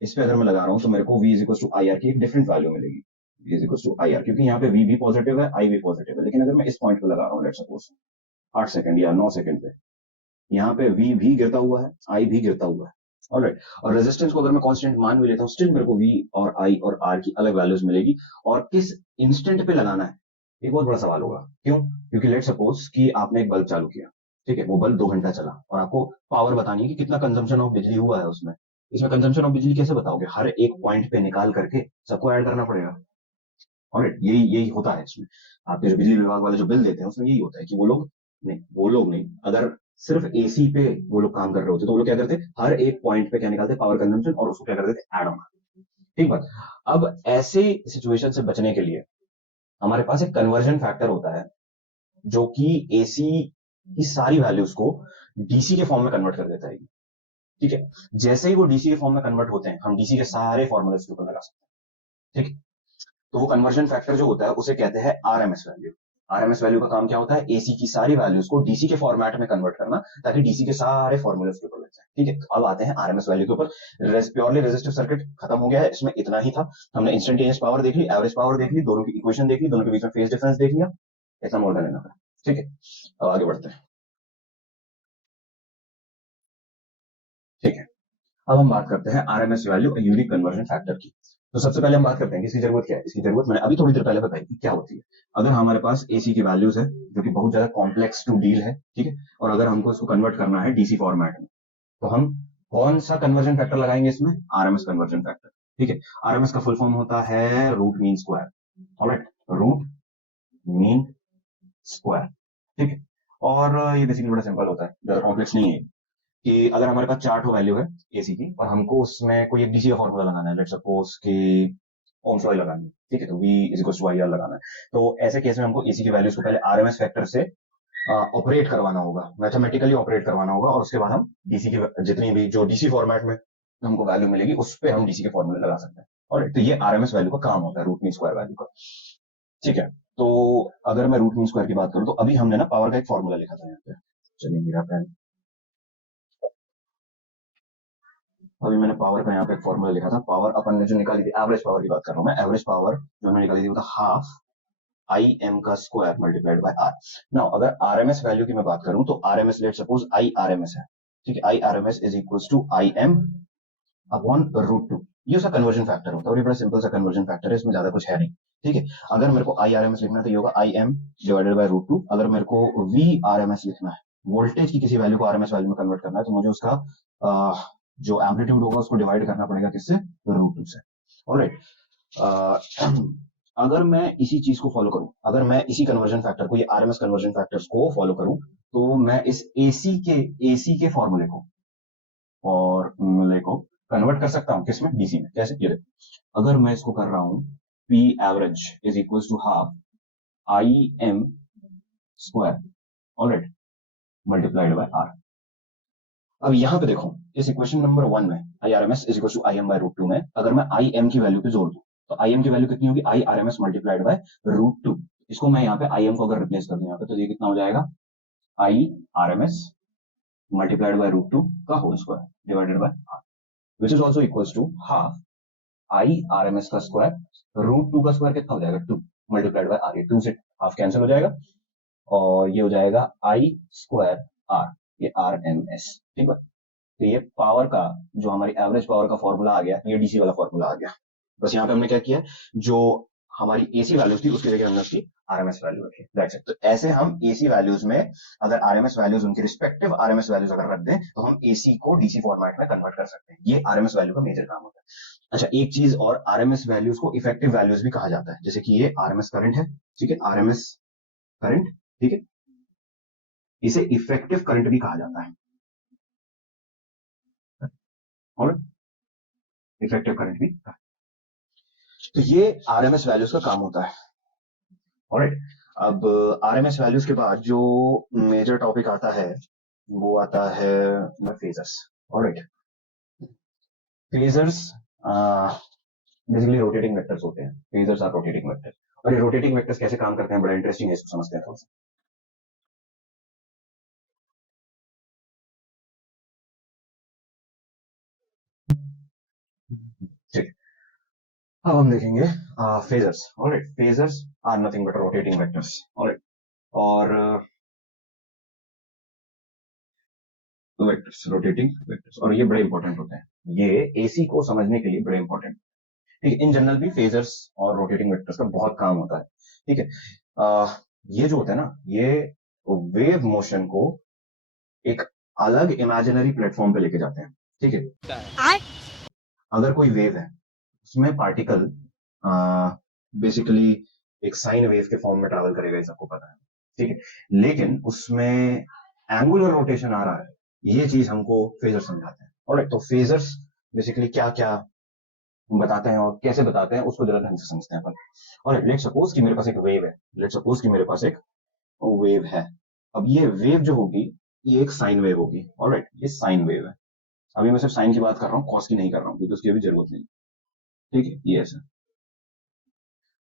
इस पे अगर मैं लगा रहा हूँ तो मेरे को V is equal to I R की एक डिफरेंट वैल्यू मिलेगी, V is equal to I R, क्योंकि यहाँ पे V भी पॉजिटिव है आई भी पॉजिटिव है। लेकिन अगर मैं इस पॉइंट पे लगा रहा हूँ, लेट सपोज 8 सेकंड या 9 सेकंड पे, यहाँ पे V भी गिरता हुआ है आई भी गिरता हुआ है, ऑलराइट, और रेजिस्टेंस को अगर मैं कांस्टेंट मान भी लेता हूँ स्टिल मेरे को V और I और R की अलग वैल्यूज मिलेगी। और किस इंस्टेंट पे लगाना है एक बहुत बड़ा सवाल होगा, क्यों, क्योंकि लेट सपोज कि आपने एक बल्ब चालू किया, ठीक है, वो बल्ब 2 घंटा चला और आपको पावर बतानी है कि कितना कंजम्पशन ऑफ बिजली हुआ है उसमें। इसमें कंजम्पशन ऑफ बिजली कैसे बताओगे, हर एक पॉइंट पे निकाल करके सबको ऐड करना पड़ेगा। ऑलराइट, यही यही होता है इसमें, आपके जो बिजली विभाग वाले जो बिल देते हैं उसमें यही होता है कि वो लोग नहीं, अगर सिर्फ एसी पे वो लोग काम कर रहे होते तो वो लोग क्या करते, हर एक पॉइंट पे क्या निकालते, पावर कंजम्पशन, और उसको क्या करते थे, ऐड ऑन। ठीक बात। अब ऐसे सिचुएशन से बचने के लिए हमारे पास एक कन्वर्जन फैक्टर होता है जो कि एसी की सारी वैल्यूज को डीसी के फॉर्म में कन्वर्ट कर देता है। ठीक है, जैसे ही वो डीसी के फॉर्म में कन्वर्ट होते हैं हम डीसी के सारे फॉर्मूले उसके ऊपर लगा सकते हैं। ठीक, तो वो कन्वर्जन फैक्टर जो होता है उसे कहते हैं आरएमएस वैल्यू। आरएमएस वैल्यू का काम क्या होता है, एसी की सारी वैल्यूज को डीसी के फॉर्मेट में कन्वर्ट करना, ताकि डीसी के सारे फॉर्मूले उसके ऊपर लग जाए। ठीक है, अब आते हैं आरएमएस वैल्यू के ऊपर। प्योरली रेजिस्टिव सर्किट खत्म हो गया है, इसमें इतना ही था। हमने इंस्टेंटेनियस पावर देख ली, एवरेज पावर देख ली, दोनों की इक्वेशन देख ली, दोनों के बीच में फेज डिफरेंस देख लिया, इतना मोर देन इनफ है। ठीक है, अब आगे बढ़ते हैं। ठीक है, अब हम बात करते हैं आरएमएस वैल्यू और यूनिक कन्वर्जन फैक्टर की। तो सबसे पहले हम बात करते हैं कि इसकी जरूरत क्या है। इसकी जरूरत मैंने अभी थोड़ी देर पहले बताई कि क्या होती है। अगर हमारे पास एसी की वैल्यूज है जो कि बहुत ज्यादा कॉम्प्लेक्स टू डील है, ठीक है, और अगर हमको इसको कन्वर्ट करना है डीसी फॉर्मेट में, तो हम कौन सा कन्वर्जन फैक्टर लगाएंगे इसमें, आरएमएस कन्वर्जन फैक्टर। ठीक है, आरएमएस का फुल फॉर्म होता है root mean square, alright, root mean square. ठीक है, और ये बेसिकली बड़ा सिंपल होता है, ज्यादा कॉम्प्लेक्स नहीं है। कि अगर हमारे पास 4 वैल्यू है एसी की और हमको उसमें कोई एक डीसी का फॉर्मूला लगाना है, लेट्स सपोज कि ओम्स लॉ लगानी है, ठीक है, तो V is equal to I R लगाना है, तो ऐसे केस में हमको एसी की वैल्यूज को पहले आरएमएस फैक्टर से ऑपरेट करवाना होगा, मैथमेटिकली ऑपरेट करवाना होगा, और उसके बाद हम डीसी की जितनी भी जो डीसी फॉर्मेट में हमको वैल्यू मिलेगी उस पर हम डीसी के फॉर्मूले लगा सकते हैं। और तो ये आरएमएस वैल्यू का काम होता है, रूट मीन स्क्वायर वैल्यू का। ठीक है, तो अगर मैं रूट मीन स्क्वायर की बात करूं तो अभी हमने ना पावर का एक फॉर्मूला लिखा था यहाँ पे, चलिए मेरा पेन, अभी मैंने पावर का यहाँ पे एक फॉर्मूला लिखा था। पावर अपन ने जो निकाली थी, एवरेज पावर की बात कर रहा हूँ मैं, एवरेज पावर जो मैंने निकाली थी वो था हाफ आई एम का square multiplied by R. Now अगर आरएमएस वैल्यू की मैं बात करूं तो RMS let suppose I RMS है, ठीक है, I RMS is equals to I M upon root two. ये उसका कन्वर्जन फैक्टर होता है और ये बड़ा सिंपल सा कन्वर्जन फैक्टर है, इसमें ज्यादा कुछ है नहीं, ठीक है। अगर मेरे को आई आरएमएस लिखना है तो ये होगा I M divided by root two. अगर मेरे को वी आरएमएस लिखना है, वोल्टेज की किसी वैल्यू को आरएमएस वैल्यू में कन्वर्ट करना है, तो मुझे उसका जो एम्पलीट्यूड होगा उसको डिवाइड करना पड़ेगा किससे, रूट टू से। ऑलराइट, अगर मैं इसी चीज को फॉलो करूं, अगर मैं इसी कन्वर्जन फैक्टर को, ये आरएमएस कन्वर्जन फैक्टर्स को फॉलो करूं, तो मैं इस एसी के फॉर्मूले को कन्वर्ट कर सकता हूं किसमें, डीसी में। कैसे, ये देखो, अगर मैं इसको कर रहा हूं P average is equal to half I M square, alright, multiplied by R. अब यहां पे देखो, इस इक्वेशन नंबर 1 में I R M S is equal to I M by root two में अगर मैं आई एम की वैल्यू पे जोड़ दूं तो आई एम की वैल्यू कितनी होगी, I R M S multiplied by root two. इसको मैं यहाँ पे आई एम को अगर रिप्लेस कर दूं यहाँ पे, तो ये कितना हो जाएगा, I R M S multiplied by root two का whole square divided by R, which is also equals to half I R M S का स्क्वायर, रूट टू का स्क्वायर कितना हो जाएगा, 2 मल्टीप्लाइड बाय आर। ये 2 से हाफ कैंसिल हो जाएगा और ये हो जाएगा आई स्क्वायर आर, ये आर एम एस, ठीक है। तो ये पावर का जो हमारी एवरेज पावर का फॉर्मूला आ गया, ये डीसी वाला फॉर्मूला आ गया। बस यहाँ पे हमने क्या किया, जो हमारी एसी वैल्यूज थी उसकी जगह हमने उसकी आरएमएस वैल्यू रखी, दैट्स इट। तो ऐसे हम एसी वैल्यूज में अगर आरएमएस वैल्यूज, उनकी रिस्पेक्टिव आरएमएस वैल्यूज अगर रख दें तो हम एसी को डीसी फॉर्मेट में कन्वर्ट कर सकते हैं। ये आरएमएस वैल्यू का मेजर काम होता है। अच्छा, एक चीज और, आरएमएस वैल्यूज को इफेक्टिव वैल्यूज भी कहा जाता है, जैसे कि ये आरएमएस करंट है, ठीक है, आरएमएस करंट, ठीक है, इसे इफेक्टिव करंट भी कहा जाता है, और इफेक्टिव करंट भी। तो ये आरएमएस वैल्यूज का काम होता है। ऑलराइट, अब आरएमएस वैल्यूज के बाद जो मेजर टॉपिक आता है वो आता है phasors. Alright, phasors basically rotating vectors होते हैं, फेजर्स आर रोटेटिंग वेक्टर। और ये रोटेटिंग वेक्टर्स कैसे काम करते हैं, बड़ा इंटरेस्टिंग है, इसको समझते हैं थोड़ा सा। ठीक, अब हम देखेंगे phasors. Alright, phasors are nothing but rotating vectors. Alright, और वेक्टर्स, रोटेटिंग वेक्टर्स, और ये बड़े इंपॉर्टेंट होते हैं, ये एसी को समझने के लिए बड़े इंपॉर्टेंट। ठीक है, इन जनरल भी फेजर्स और रोटेटिंग वेक्टर्स का बहुत काम होता है, ठीक है। ये जो होता है ना, ये वेव मोशन को एक अलग इमेजिनरी प्लेटफॉर्म पे लेके जाते हैं, ठीक है। अगर कोई वेव है, उसमें पार्टिकल बेसिकली एक साइन वेव के फॉर्म में ट्रैवल करेगा, ये सबको पता है, ठीक है, लेकिन उसमें एंगुलर रोटेशन आ रहा है, ये चीज हमको फेजर समझाते हैं। ऑलराइट, तो फेजर्स बेसिकली क्या क्या बताते हैं और कैसे बताते हैं उसको जरा ढंग से समझते हैं अपन। ऑलराइट, लेट्स सपोज कि मेरे पास एक वेव है, लेट्स सपोज कि मेरे पास एक वेव है। अब ये वेव जो होगी ये एक साइन वेव होगी। ऑलराइट, ये साइन वेव है। अभी मैं सिर्फ साइन की बात कर रहा हूँ, कॉस की नहीं कर रहा हूँ, क्योंकि उसकी अभी जरूरत नहीं, ठीक है, ये ऐसा।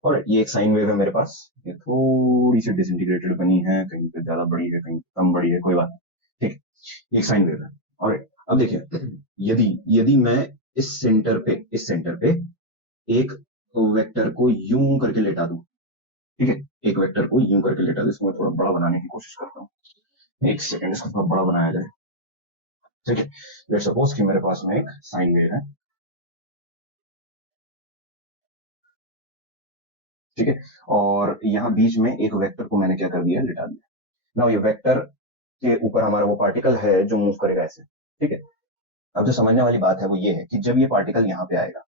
ऑलराइट, ये एक साइन वेव है मेरे पास, ये थोड़ी सी डिसइंटीग्रेटेड बनी है, कहीं पे ज्यादा बड़ी है, कहीं कम बड़ी है, कोई बात नहीं, ठीक है, ये एक साइन वेव है। ऑलराइट, अब देखिए, यदि मैं इस सेंटर पे एक वेक्टर को यूं करके लेटा दूं, ठीक है, एक वेक्टर को यूं करके लेटा दूं, इसको मैं थोड़ा बड़ा बनाने की कोशिश करता हूँ, एक सेकंड, इसको थोड़ा बड़ा बनाया जाए, ठीक है। लेट्स सपोज कि मेरे पास में एक साइन वेव है, ठीक है, और यहाँ बीच में एक वेक्टर को मैंने क्या कर दिया, लिटा दिया। नाउ ये वेक्टर के ऊपर हमारा वो पार्टिकल है जो मूव करेगा ऐसे, ठीक है। अब जो समझने वाली बात है वो ये है कि जब ये पार्टिकल यहाँ पे आएगा,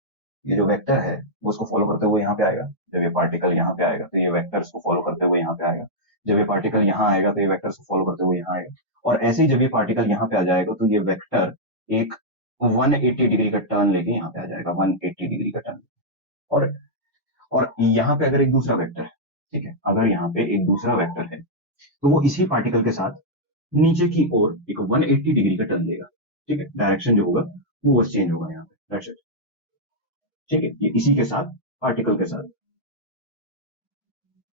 ये जो वेक्टर है वो उसको फॉलो करते हुए यहाँ पे आएगा, जब ये पार्टिकल यहाँ पे आएगा तो ये वेक्टर उसको फॉलो करते हुए यहाँ पे आएगा, जब ये पार्टिकल यहाँ आएगा तो ये वेक्टर उसको फॉलो करते हुए यहाँ आएगा, और ऐसे ही जब ये पार्टिकल यहाँ पे आ जाएगा तो ये वेक्टर एक 180 डिग्री का टर्न लेके यहाँ पे आ जाएगा, 180 डिग्री का टर्न। और यहाँ पे अगर एक दूसरा वेक्टर है, ठीक है, अगर यहाँ पे एक दूसरा वेक्टर है तो वो इसी पार्टिकल के साथ नीचे की ओर एक 180 डिग्री का टर्न लेगा, ठीक है, डायरेक्शन जो होगा वो चेंज होगा यहाँ पे, दैट्स इट, ठीक है, ये इसी के साथ पार्टिकल के साथ,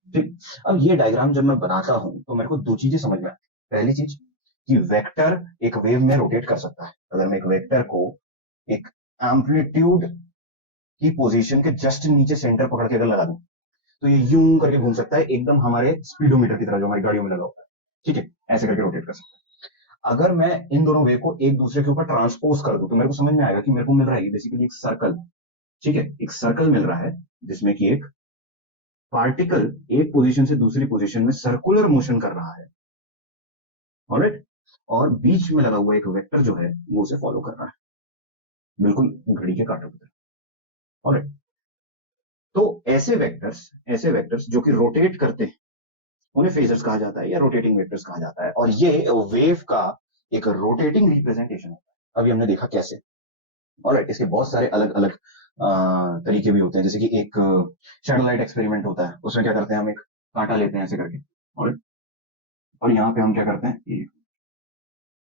ठीक। अब ये डायग्राम जब मैं बनाता हूं तो मेरे को दो चीजें समझ में आती है। पहली चीज कि वेक्टर एक वेव में रोटेट कर सकता है। अगर मैं एक वेक्टर को एक एम्पलीट्यूड की पोजीशन के जस्ट नीचे सेंटर पकड़ के अगर लगा दूं तो ये यूं करके घूम सकता है एकदम हमारे स्पीडोमीटर की तरह जो हमारी गाड़ियों में लगा होता है, ठीक है, ऐसे करके रोटेट कर सकता है। अगर मैं इन दोनों वेव को एक दूसरे के ऊपर ट्रांसपोज कर दूं तो मेरे को समझ में आएगा कि मेरे को मिल रहा है बेसिकली एक सर्कल, ठीक है, एक सर्कल मिल रहा है जिसमें कि एक पार्टिकल एक पोजीशन से दूसरी पोजीशन में सर्कुलर मोशन कर रहा है, ऑलराइट, और बीच में लगा हुआ एक वेक्टर जो है वो उसे फॉलो कर रहा है, बिल्कुल घड़ी के कांटों की तरह, ऑलराइट। तो ऐसे वेक्टर्स जो कि रोटेट करते हैं उन्हें फेजर्स कहा जाता है या रोटेटिंग वेक्टर्स कहा जाता है, और ये वेव का एक रोटेटिंग रिप्रेजेंटेशन होता है। अभी हमने देखा कैसे, ऑलराइट। इसके बहुत सारे अलग अलग तरीके भी होते हैं, जैसे कि एक शैडो लाइट एक्सपेरिमेंट होता है, उसमें क्या करते हैं, हम एक कांटा लेते हैं ऐसे करके, ऑलराइट, और यहाँ पे हम क्या करते हैं,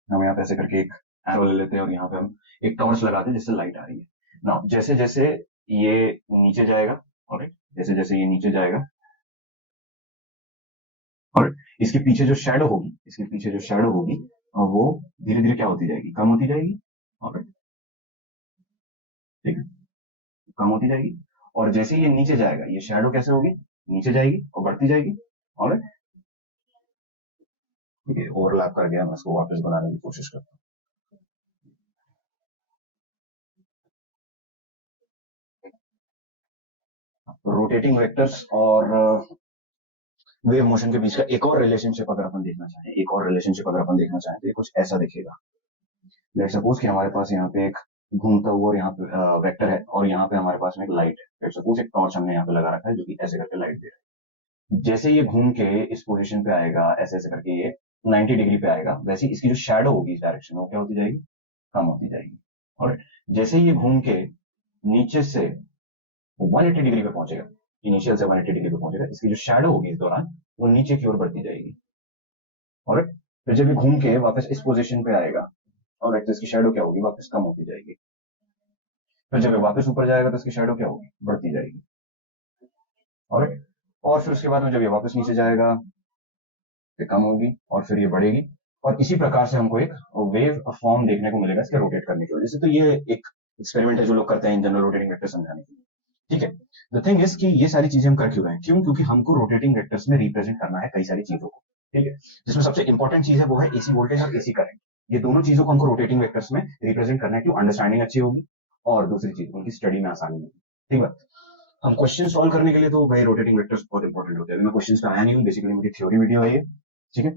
हम यहाँ पे ऐसे करके एक एरो ले लेते हैं और यहाँ पे हम एक टॉर्च लगाते हैं जिससे लाइट आ रही है ना। जैसे जैसे ये नीचे जाएगा, ऑलराइट, जैसे जैसे ये नीचे जाएगा, और इसके पीछे जो शैडो होगी वो धीरे धीरे क्या होती जाएगी, कम होती जाएगी, ऑलराइट, ठीक है, कम होती जाएगी। और जैसे ये नीचे जाएगा ये शैडो कैसे होगी, नीचे जाएगी और बढ़ती जाएगी, ऑलराइट, ठीक है, ओवरलैप कर गया, मैं इसको वापस बनाने की कोशिश करता हूँ। रोटेटिंग वेक्टर्स और वेव मोशन के बीच का एक और रिलेशनशिप अगर अपन देखना चाहें तो ये कुछ ऐसा दिखेगा। लेट्स सपोज कि हमारे पास यहाँ पे एक घूमता हुआ और यहाँ पे वेक्टर है और यहाँ पे हमारे पास में एक लाइट है। लेट्स सपोज एक टॉर्च हमने यहाँ पे लगा रखा है जो कि ऐसे करके लाइट दे रहा है। जैसे ये घूम के इस पोजीशन पे आएगा, ऐसे ऐसे करके ये 90 डिग्री पे आएगा, वैसे इसकी जो शैडो होगी इस डायरेक्शन में वो क्या होती जाएगी, कम होती जाएगी। और जैसे ये घूम के नीचे से 180 डिग्री पे पहुंचेगा, इनिशियल से 180 डिग्री पे पहुंचेगा, इसकी जो शैडो होगी इस दौरान वो नीचे की ओर बढ़ती जाएगी। और फिर जब ये घूम के वापस इस पोजीशन पे आएगा और तो इसकी शैडो क्या होगी, वापस कम होती जाएगी। फिर जब ये वापस ऊपर जाएगा तो इसकी शैडो क्या होगी, बढ़ती जाएगी। और फिर उसके बाद में जब ये वापस नीचे जाएगा फिर कम होगी और फिर ये बढ़ेगी, और इसी प्रकार से हमको एक वेव फॉर्म देखने को मिलेगा इसके रोटेट करने की वजह से। तो ये एक एक्सपेरिमेंट है जो लोग करते हैं इन जनरल रोटेटिंग वेक्टर समझाने के लिए, ठीक है। द थिंग इज कि ये सारी चीजें हम कर क्यों रहे हैं, क्योंकि हमको रोटेटिंग वेक्टर्स में रिप्रेजेंट करना है कई सारी चीजों को, ठीक है, जिसमें सबसे इंपॉर्टेंट चीज है वो है एसी वोल्टेज और एसी करंट। ये दोनों चीजों को हमको रोटेटिंग वेक्टर्स में रिप्रेजेंट करना है, क्यों, अंडरस्टैंडिंग अच्छी होगी और दूसरी चीज उनकी स्टडी में आसानी होगी, ठीक है। हम क्वेश्चन सॉल्व करने के लिए तो भाई रोटेटिंग वेक्टर्स बहुत इंपॉर्टेंट होते हैं। मैं क्वेश्चन पे आया नहीं हूँ, बेसिकली मेरी थ्योरी वीडियो है ये, ठीक है।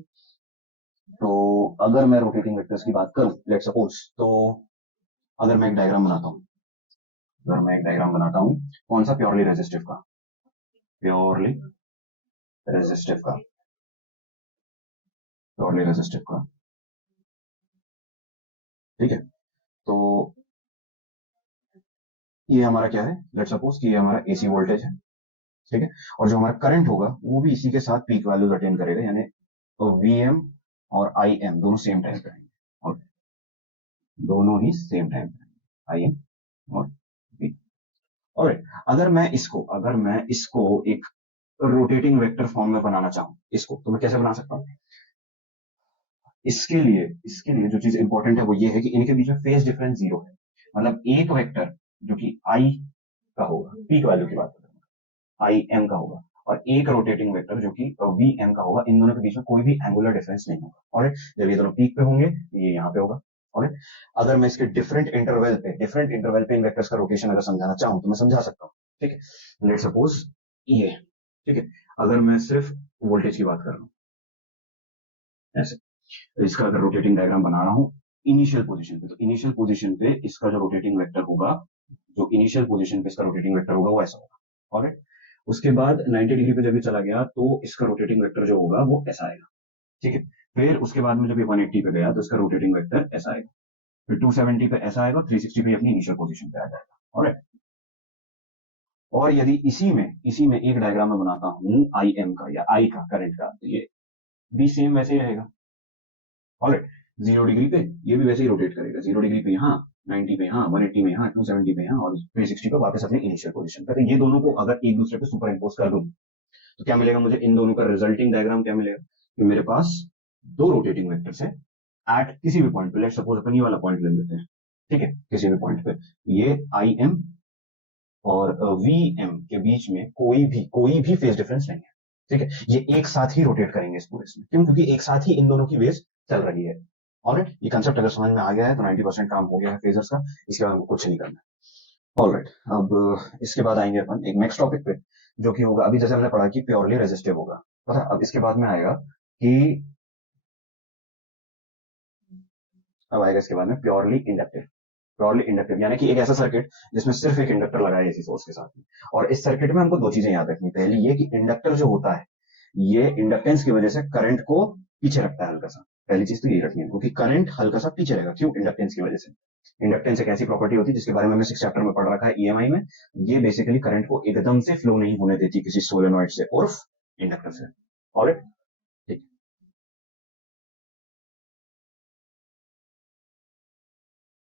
तो अगर मैं रोटेटिंग वेक्टर्स की बात करूं, लेट सपोज, तो अगर मैं एक डायग्राम बनाता हूं, कौन सा, प्योरली रेजिस्टिव का, ठीक है। तो ये हमारा क्या है, लेट सपोज कि ये हमारा एसी वोल्टेज है, ठीक है, और जो हमारा करंट होगा वो भी इसी के साथ पीक वैल्यूज अटेन करेगा, यानी तो वीएम और आई एम दोनों सेम टाइम पे आएंगे, और दोनों ही सेम टाइम पे, आई एम और वी। और अगर मैं इसको एक रोटेटिंग वेक्टर फॉर्म में बनाना चाहूं इसको, तो मैं कैसे बना सकता हूं। इसके लिए जो चीज इंपॉर्टेंट है वो ये है कि इनके बीच में फेज डिफरेंस 0 है। मतलब एक वेक्टर जो कि आई का होगा, पीक वैल्यू की बात कर रहा हूं, आई एम का होगा, और एक रोटेटिंग वेक्टर जो कि वी एम का होगा, इन दोनों के बीच में कोई भी एंगुलर डिफरेंस नहीं होगा। और जब ये दोनों पीक पे होंगे ये यहाँ पे होगा। और अगर मैं इसके डिफरेंट इंटरवल पे इन वेक्टर्स का रोटेशन अगर समझाना चाहूं तो मैं समझा सकता हूँ, ठीक है। लेट सपोज ये, ठीक है, अगर मैं सिर्फ वोल्टेज की बात कर रहा हूं ऐसे, तो इसका अगर रोटेटिंग डायग्राम बना रहा हूं इनिशियल पोजीशन पे, तो इनिशियल पोजीशन पे इसका जो रोटेटिंग वेक्टर होगा, वो ऐसा होगा। और उसके बाद 90 डिग्री पे जब ये चला गया तो इसका रोटेटिंग वेक्टर जो होगा वो ऐसा आएगा, ठीक है। फिर उसके बाद में जब ये 180 पे गया तो इसका रोटेटिंग वेक्टर ऐसा आएगा, फिर 270 पे ऐसा आएगा, 360 पे अपनी इनिशियल पोजीशन पे आ जाएगा। ऑलराइट, और यदि इसी में एक डायग्राम में बनाता हूं आई एम का या आई का करंट का, तो ये भी सेम वैसे ही रहेगा। ऑलराइट, 0 डिग्री पे ये भी वैसे ही रोटेट करेगा, 0 डिग्री पे यहाँ, 90 पे यहाँ, 180 में यहाँ, 270 पे यहाँ, और 360 पे वापस अपनी इनिशियल पोजीशन पे। तो ये दोनों को अगर एक दूसरे पे सुपर इम्पोज कर दूं तो क्या मिलेगा मुझे, इन दोनों का रिजल्टिंग डायग्राम क्या मिलेगा, कि मेरे पास दो रोटेटिंग वेक्टर्स है एट किसी भी पॉइंट पे। लेट्स सपोज अपन ये वाला पॉइंट ले लेते हैं, ठीक है, किसी भी पॉइंट पे ये आई एम और वी एम के बीच में कोई भी फेज डिफरेंस नहीं है। ठीक है, ये एक साथ ही रोटेट करेंगे इस पूरे में, क्यों? क्योंकि एक साथ ही इन दोनों की वेव्स चल रही है। ऑलराइट, ये कंसेप्ट अगर समझ में आ गया है तो 90% काम हो गया है फेजर्स का, इसके बाद हमको कुछ नहीं करना है। ऑलराइट, अब इसके बाद आएंगे अपन एक नेक्स्ट टॉपिक पे, जो कि होगा, अभी जैसे हमने पढ़ा कि प्योरली रेजिस्टिव होगा, पता है? अब इसके बाद में आएगा कि अब आएगा इसके बाद में प्योरली इंडक्टिव। प्योरली इंडक्टिव यानी कि एक ऐसा सर्किट जिसमें सिर्फ एक इंडक्टर लगा है एसी सोर्स के साथ में। और इस सर्किट में हमको दो चीजें याद रखनी, पहली ये कि इंडक्टर जो होता है ये इंडक्टेंस की वजह से करंट को पीछे रखता है हल्का सा। पहली चीज तो यही रखनी है, क्योंकि करंट हल्का सा पीछे रहेगा, क्यों? इंडक्टेंस की वजह से। इंडक्टेंस एक ऐसी प्रॉपर्टी होती है जिसके बारे में हमने 6 चैप्टर में पढ़ रखा है ईएमआई में। ये बेसिकली करंट को एकदम से फ्लो नहीं होने देती किसी सोलेनॉइड से उर्फ इंडक्टर से। ऑलराइट, ठीक।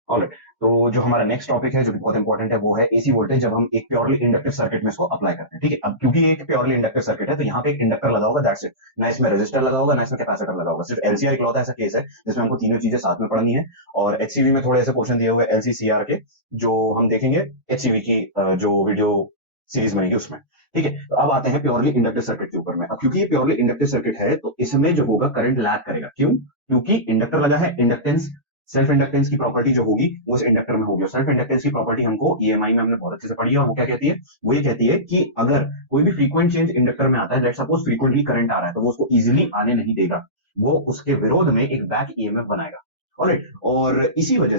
ऑलराइट, तो जो हमारा नेक्स्ट टॉपिक है जो कि बहुत इंपॉर्टेंट है वो है एसी वोल्टेज, जब हम एक प्योरली इंडक्टिव सर्किट में इसको अप्लाई करते हैं। ठीक है, अब क्योंकि ये एक प्योरली इंडक्टिव सर्किट है तो यहाँ पे एक इंडक्टर लगा होगा, दैट्स इट। ना इसमें रेजिस्टर लगा होगा, ना इसमें कैपेसिटर लगा होगा। सिर्फ एलसीआर इकलौता ऐसा केस है जिसमें हमको तीनों चीजें साथ में पढ़नी है। और एचसीवी में थोड़े ऐसे क्वेश्चन दिए हुए एलसीसीआर के, जो हम देखेंगे एचसीवी की जो वीडियो सीरीज बनेगी उसमें। ठीक है, तो अब आते हैं प्योरली इंडक्टिव सर्किट के ऊपर में। अब क्योंकि ये प्योरली इंडक्टिव सर्किट है तो इसमें जो होगा करंट लैग करेगा, क्यों? क्योंकि इंडक्टर लगा है, इंडक्टेंस, सेल्फ इंडक्टेंस की प्रॉपर्टी जो होगी वो इस इंडक्टर में होगी। और सेल्फ इंडक्टेंस की प्रॉपर्टी हमको ईएमआई में हमने बहुत अच्छे से पढ़ी है, और वो क्या कहती है? वो ये कहती है कि अगर कोई भी फ्रीक्वेंट चेंज इंडक्टर में आता है, लेट्स सपोज फ्रीक्वेंटली करंट आ रहा है, तो वो उसको इजीली आने नहीं देगा, वो उसके विरोध में एक बैक ईएमएफ बनाएगा। ऑलराइट, और इसी वजह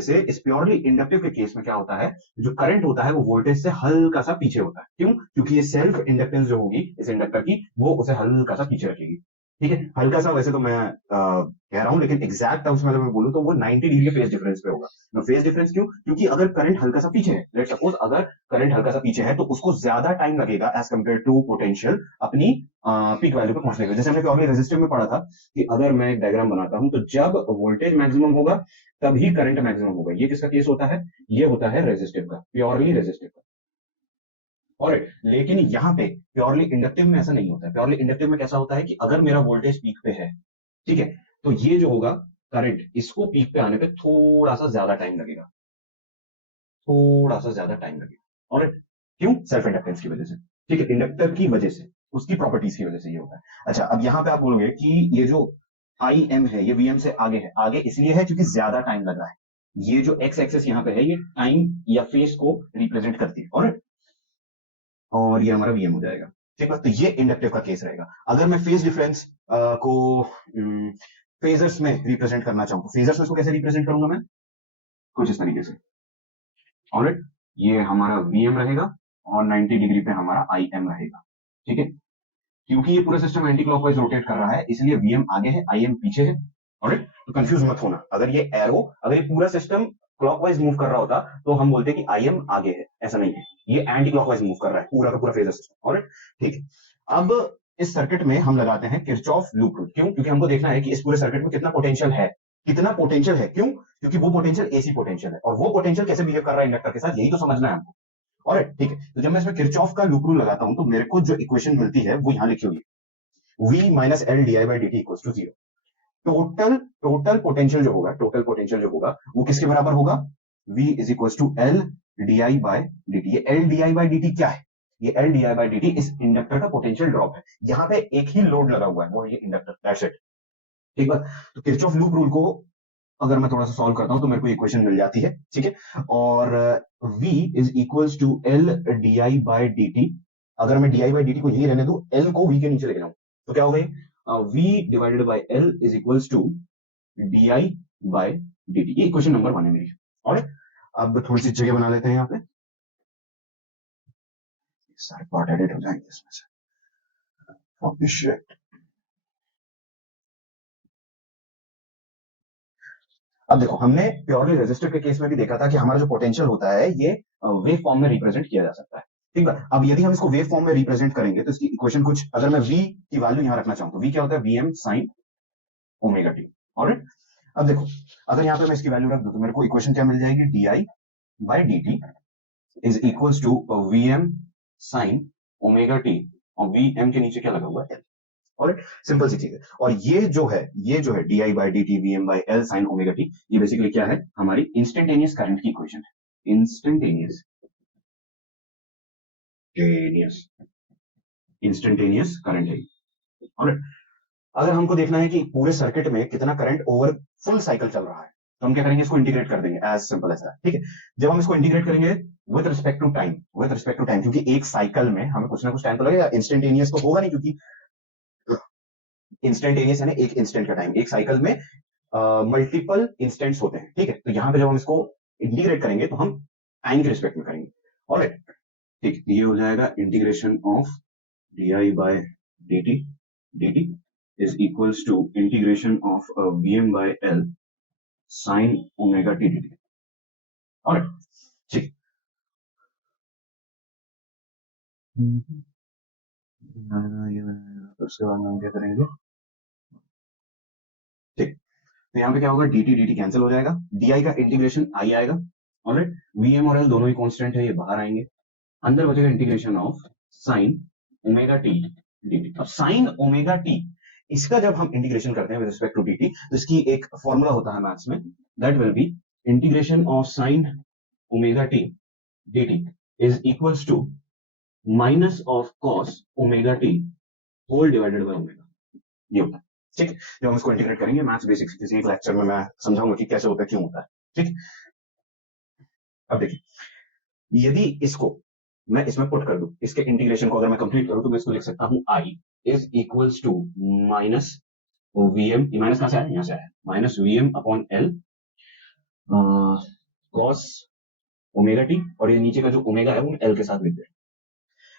से इस प्योरली इंडक्टिव के केस में क्या होता है, जो करंट होता है वो वोल्टेज से हल्का सा पीछे होता है। क्यों? क्योंकि ये सेल्फ इंडक्टेंस जो होगी इस इंडक्टर की वो उसे हल्का सा पीछे रखेगी। ठीक है, हल्का सा वैसे तो मैं कह रहा हूं, लेकिन एग्जैक्ट टर्म्स में अगर मैं बोलूं तो वो 90 डिग्री के फेज डिफरेंस पे होगा। ना फेज डिफरेंस क्यों? क्योंकि अगर करंट हल्का सा पीछे है, लेट्स सपोज अगर करंट हल्का सा पीछे है तो उसको ज्यादा टाइम लगेगा एज कंपेयर टू पोटेंशियल अपनी पीक वैल्यू पे पहुंचने के। जैसे हमने प्योरली रेजिस्टिव में पढ़ा था कि अगर मैं एक डायग्राम बनाता हूं तो जब वोल्टेज मैक्सिमम होगा तभी करंट मैक्सिमम होगा। ये किसका केस होता है? ये होता है रेजिस्टिव का, प्योरली रेजिस्टिव का। और लेकिन यहाँ पे प्योरली इंडक्टिव में ऐसा नहीं होता है। प्योरली इंडक्टिव में कैसा होता है कि अगर मेरा वोल्टेज पीक पे है, ठीक है, तो ये जो होगा करंट, इसको पीक पे आने पे थोड़ा सा ज्यादा टाइम लगेगा, थोड़ा सा ज्यादा टाइम लगेगा। और क्यों? सेल्फ इंडक्टेंस की वजह से। ठीक है, इंडक्टर की वजह से, उसकी प्रॉपर्टीज की वजह से ये होता है। अच्छा, अब यहां पे आप बोलोगे कि ये जो आई एम है ये वीएम से आगे है, आगे इसलिए है क्योंकि ज्यादा टाइम लगा है। ये जो एक्स एक्सेस यहाँ पे है ये टाइम या फेस को रिप्रेजेंट करती है। और ये हमारा वीएम हो जाएगा। ठीक है, तो ये इंडक्टिव का केस रहेगा। अगर मैं फेज डिफरेंस को फेजर्स में रिप्रेजेंट करना चाहूं तो फेजर्स में इसको कैसे रिप्रेजेंट करूंगा मैं? कुछ इस तरीके से। ऑलराइट, ये हमारा वीएम रहेगा और 90 डिग्री पे हमारा आई एम रहेगा। ठीक है, क्योंकि ये पूरा सिस्टम एंटी क्लॉकवाइज रोटेट कर रहा है इसलिए वीएम आगे है, आई एम पीछे है। ऑलराइट, तो कंफ्यूज मत होना। अगर ये एरो, अगर ये पूरा सिस्टम क्लॉकवाइज मूव कर रहा होता तो हम बोलते कि आई एम आगे है, ऐसा नहीं है, ये एंटी क्लॉकवाइज मूव कर रहा है पूरा का पूरा फेजर सिस्टम। ऑलराइट, ठीक है, अब इस सर्किट में हम लगाते हैं किरचॉफ लूप रूल। क्यों? क्योंकि हमको देखना है कि इस पूरे सर्किट में कितना पोटेंशियल है, कितना पोटेंशियल है। क्यों? क्योंकि वो पोटेंशियल एसी पोटेंशियल है, और वो पोटेंशियल कैसे बिहेव कर रहा है इंडक्टर के साथ, यही तो समझना है हमको। ऑलराइट, ठीक है, तो जब मैं इसमें किरचॉफ का लूप रूल लगाता हूं तो मेरे को जो इक्वेशन मिलती है वो यहां लिखी हुई है, v minus L D I by D T equal to 0। Total potential जो होगा वो किसके बराबर होगा? v is equal to L D I by D T. ये L D I by D T क्या है? ये L D I by D T इस इंडक्टर का पोटेंशियल ड्रॉप है। यहाँ पे एक ही लोड लगा हुआ है, वो है ये इंडक्टर, दैट्स इट। ठीक है, तो किरचॉफ लूप रूल को अगर मैं थोड़ा सा सॉल्व करता हूं तो मेरे को इक्वेशन मिल जाती है। ठीक है, और v is equal to L D I by D T. अगर मैं D I by D T को यही रहने दूं, एल को v के नीचे लेके जाऊं तो क्या होगा? v divided by L is equals to D I by D T. ये क्वेश्चन नंबर 1 है मेरी। और अब थोड़ी सी जगह बना लेते हैं यहाँ पे, सारे पार्ट एडिट हो जाएंगे इसमें से। अब देखो, हमने प्योरली रेजिस्टिव के केस में भी देखा था कि हमारा जो पोटेंशियल होता है ये वेव फॉर्म में रिप्रेजेंट किया जा सकता है। ठीक है, अब यदि हम इसको वेव फॉर्म में रिप्रेजेंट करेंगे तो इसकी इक्वेशन कुछ, अगर मैं v की वैल्यू यहां रखना चाहूं तो v क्या होता है? vm sin omega T. Alright, अब देखो, अगर यहां पे मैं इसकी वैल्यू रख दूं तो मेरे को इक्वेशन क्या मिल जाएगी? D I by D T is equal to vm sin omega T, और vm के नीचे क्या लगा हुआ है? L। और सिंपल सी चीज है। और ये जो है D I by D T V M by L sine omega T, ये बेसिकली क्या है? हमारी इंस्टेंटेनियस करंट की इक्वेशन है। इंस्टेंटेनियस इंस्टेंटेनियस करंट है। ऑलराइट, अगर हमको देखना है कि पूरे सर्किट में कितना करंट ओवर फुल साइकिल चल रहा है, तो हम क्या करेंगे, इसको इंटीग्रेट कर देंगे, एज सिंपल एज दैट। ठीक है, जब हम इसको इंटीग्रेट करेंगे विद रिस्पेक्ट टू टाइम, क्योंकि एक साइकिल में हमें कुछ ना कुछ टाइम तो लगेगा, इंस्टेंटेनियस तो होगा नहीं, क्योंकि इंस्टेंटेनियस है ना, एक इंस्टेंट का टाइम, एक साइकिल में मल्टीपल इंस्टेंट्स होते हैं। ठीक है, तो यहां पे जब हम इसको इंटीग्रेट करेंगे तो हम टाइम के रिस्पेक्ट में करेंगे। ऑलराइट, ठीक, ये हो जाएगा integration of di by dt is equals to integration of Vm by L sin omega t dt। Alright, ठीक, उसके बाद हम क्या करेंगे, ठीक, तो यहाँ पे क्या होगा, dt कैंसिल हो जाएगा, di का इंटीग्रेशन i आएगा। ऑलराइट, Vm और L दोनों ही कांस्टेंट है, ये बाहर आएंगे, अंदर बचेगा integration of sine omega T dt। अब साइन ओमेगा टी, इसका जब हम इंटीग्रेशन करते हैं विद रिस्पेक्ट टू dt, तो इसकी एक फॉर्मूला होता है मैथ्स में, that will be integration of sine omega T dt is equals to minus of cos omega T whole divided by omega, ये होता है। ठीक, जब हम इसको इंटीग्रेट करेंगे मैथ्स बेसिक्स, किसी एक लेक्चर में मैं समझाऊंगा कि कैसे होता है, क्यों होता है। ठीक, अब देखिए, यदि इसको मैं इसमें पुट कर दूं, इसके इंटीग्रेशन को अगर मैं कंप्लीट करूं, तो मैं इसको लिख सकता हूं i is equals to minus VM, minus कहां से आया, यहां से आया, minus VM upon L cos omega T, और ये नीचे का जो ओमेगा है वो एल के साथ लिख दे।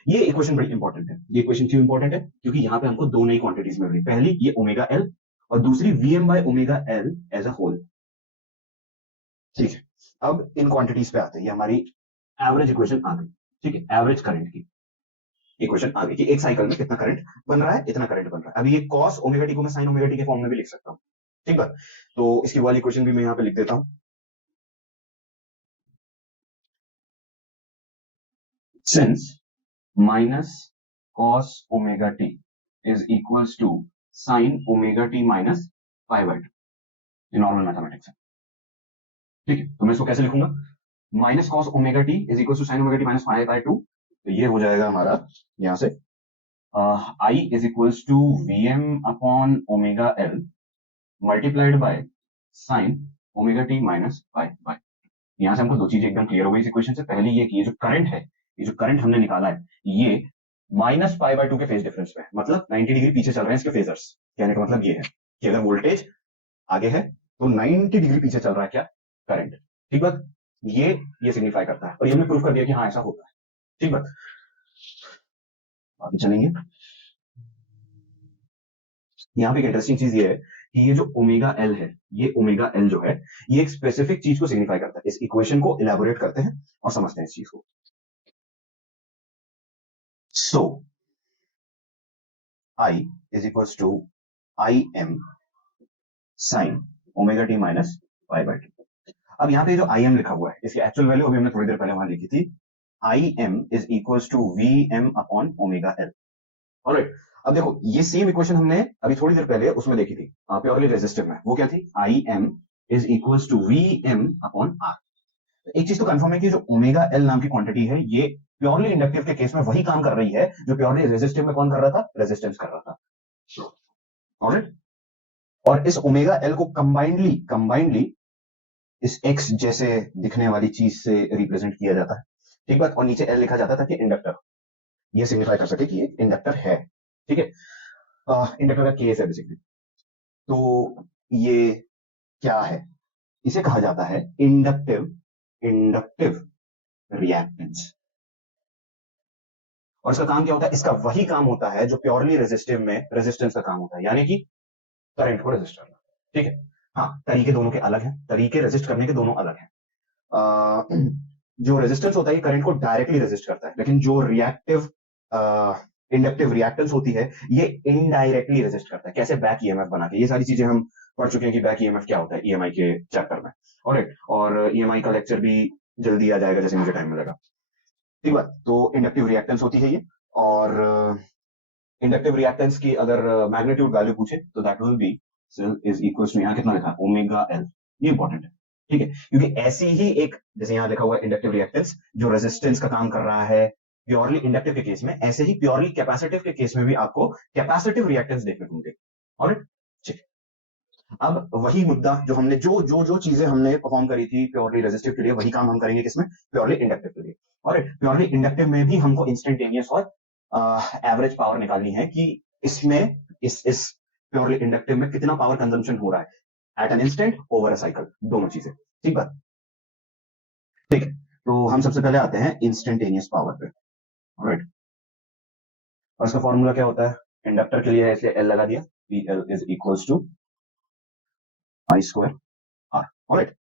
ये इक्वेशन बड़ी इंपॉर्टेंट है। ये इक्वेशन क्यों इंपॉर्टेंट है, क्योंकि यहां पे हमको दो नई क्वांटिटीज मिल रही, पहली ये ओमेगा एल और दूसरी VM by omega L as a whole. ठीक है, अब इन क्वांटिटीज पे आते हैं, ये हमारी एवरेज इक्वेशन आ गई। ठीक है, एवरेज करंट की इक्वेशन आ गई कि एक साइकिल में कितना करंट बन रहा है, इतना करंट बन रहा है। अभी ये कॉस ओमेगा टी को मैं साइन ओमेगा टी के फॉर्म में भी लिख सकता हूं। ठीक है, तो इसकी वाली इक्वेशन भी मैं यहां पे लिख देता हूं, since minus cos omega T is equals to sine omega T minus pi by two, ये नॉर्मल मैथमेटिक्स है। ठीक है, तो मैं इसको कैसे लिखूंगा, minus cos omega T is equal to sine omega T minus pi by two, तो ये हो जाएगा हमारा यहां से I is equals to V M upon omega L multiplied by sine omega T minus pi by. यहां से हमको दो चीजें एकदम क्लियर हो गई इस इक्वेशन से। पहली ये कि ये जो करंट है, ये जो करंट हमने निकाला है, ये माइनस पाई बाय टू के फेज डिफरेंस में, मतलब 90 डिग्री पीछे चल रहे हैं इसके फेजर्स। कहने का मतलब ये है कि अगर वोल्टेज आगे है तो 90 डिग्री पीछे चल रहा है क्या, करंट। ठीक बात, ये सिग्निफाई करता है, और ये हमने प्रूफ कर दिया कि हाँ ऐसा होता है। ठीक बात, आगे चलेंगे। यहाँ पे एक इंटरेस्टिंग चीज ये है कि ये जो ओमेगा एल है, ये ओमेगा एल जो है, ये एक स्पेसिफिक चीज को सिग्निफाई करता है। इस इक्वेशन को इलेबोरेट करते हैं और समझते हैं इस चीज को। So I is equals to I M sine omega T minus pi by two. अब यहाँ पे जो आई एम लिखा हुआ है, इसकी एक्चुअल वैल्यू अभी हमने थोड़ी देर पहले वहां लिखी थी, I M is equals to V M upon omega L. Alright, अब देखो ये सेम इक्वेशन हमने अभी थोड़ी देर पहले उसमें देखी थी प्योरली रेजिस्टिव में, वो क्या थी, I M is equals to V M upon R. एक चीज तो कंफर्म है कि जो ओमेगा एल नाम की क्वांटिटी है, ये प्योरली इंडक्टिव के केस में वही काम कर रही है जो प्योरली रेजिस्टिव में कौन कर रहा था, रेजिस्टेंस कर रहा था। ऑलराइट, और इस ओमेगा एल को कंबाइंडली इस एक्स जैसे दिखने वाली चीज से रिप्रेजेंट किया जाता है। ठीक बात, और नीचे एल लिखा जाता था कि इंडक्टर, ये सिग्निफाई कर सके कि एक इंडक्टर है। ठीक है, इंडक्टर का केस है बेसिकली। तो ये क्या है, इसे कहा जाता है इंडक्टिव रिएक्टेंस। और इसका काम क्या होता है, इसका वही काम होता है जो प्योरली रेजिस्टिव में रेजिस्टेंस का काम होता है, यानी कि करंट को रेजिस्ट करना। ठीक है, हाँ, तरीके दोनों के अलग हैं, तरीके रेजिस्ट करने के दोनों अलग हैं। जो रेजिस्टेंस होता है करंट को डायरेक्टली रेजिस्ट करता है, लेकिन जो रिएक्टिव इंडक्टिव रिएक्टेंस होती है ये इनडायरेक्टली रेजिस्ट करता है। कैसे, बैक ईएमएफ बना के। ये सारी चीजें हम पढ़ चुके हैं कि बैक ईएमएफ क्या होता है ईएमआई के चैप्टर में। ऑलराइट, और ईएमआई का लेक्चर भी जल्दी आ जाएगा जैसे मुझे टाइम मिलेगा। ठीक बात, तो इंडक्टिव रिएक्टेंस होती है ये, और इंडक्टिव रिएक्टेंस की अगर मैग्नीट्यूड वैल्यू पूछे तो that will be is equal to, यहाँ कितना लिखा, ओमेगा एल। ये इंपॉर्टेंट है। ठीक है, क्योंकि ऐसी ही एक, जैसे यहाँ लिखा हुआ है इंडक्टिव रिएक्टेंस, जो रेजिस्टेंस का काम कर रहा है, प्योरली इंडक्टिव के केस में, ऐसे ही प्योरली कैपेसिटिव के केस में भी आपको कैपेसिटिव रिएक्टेंस देखने को मिलेंगे। ऑलराइट, ठीक। अब वही मुद्दा जो हमने जो जो जो चीजें हमने परफॉर्म करी थी प्योरली रेजिस्टिव के लिए, वही काम हम करेंगे किसमें, प्योरली इंडक्टिव के लिए। और प्योरली इंडक्टिव में भी हमको इंस्टेंटेनियस और एवरेज पावर निकालनी है कि इसमें इस प्योरली इंडक्टिव में कितना पावर कंजम्पशन हो रहा है at an instant over a cycle, दोनों चीजें। ठीक बात, ठीक है। तो हम सबसे पहले आते हैं इंस्टेंटेनियस पावर पे। ऑलराइट, और इसका फॉर्मूला क्या होता है, इंडक्टर के लिए है इसलिए एल लगा दिया, P L is equals to I square R. Alright,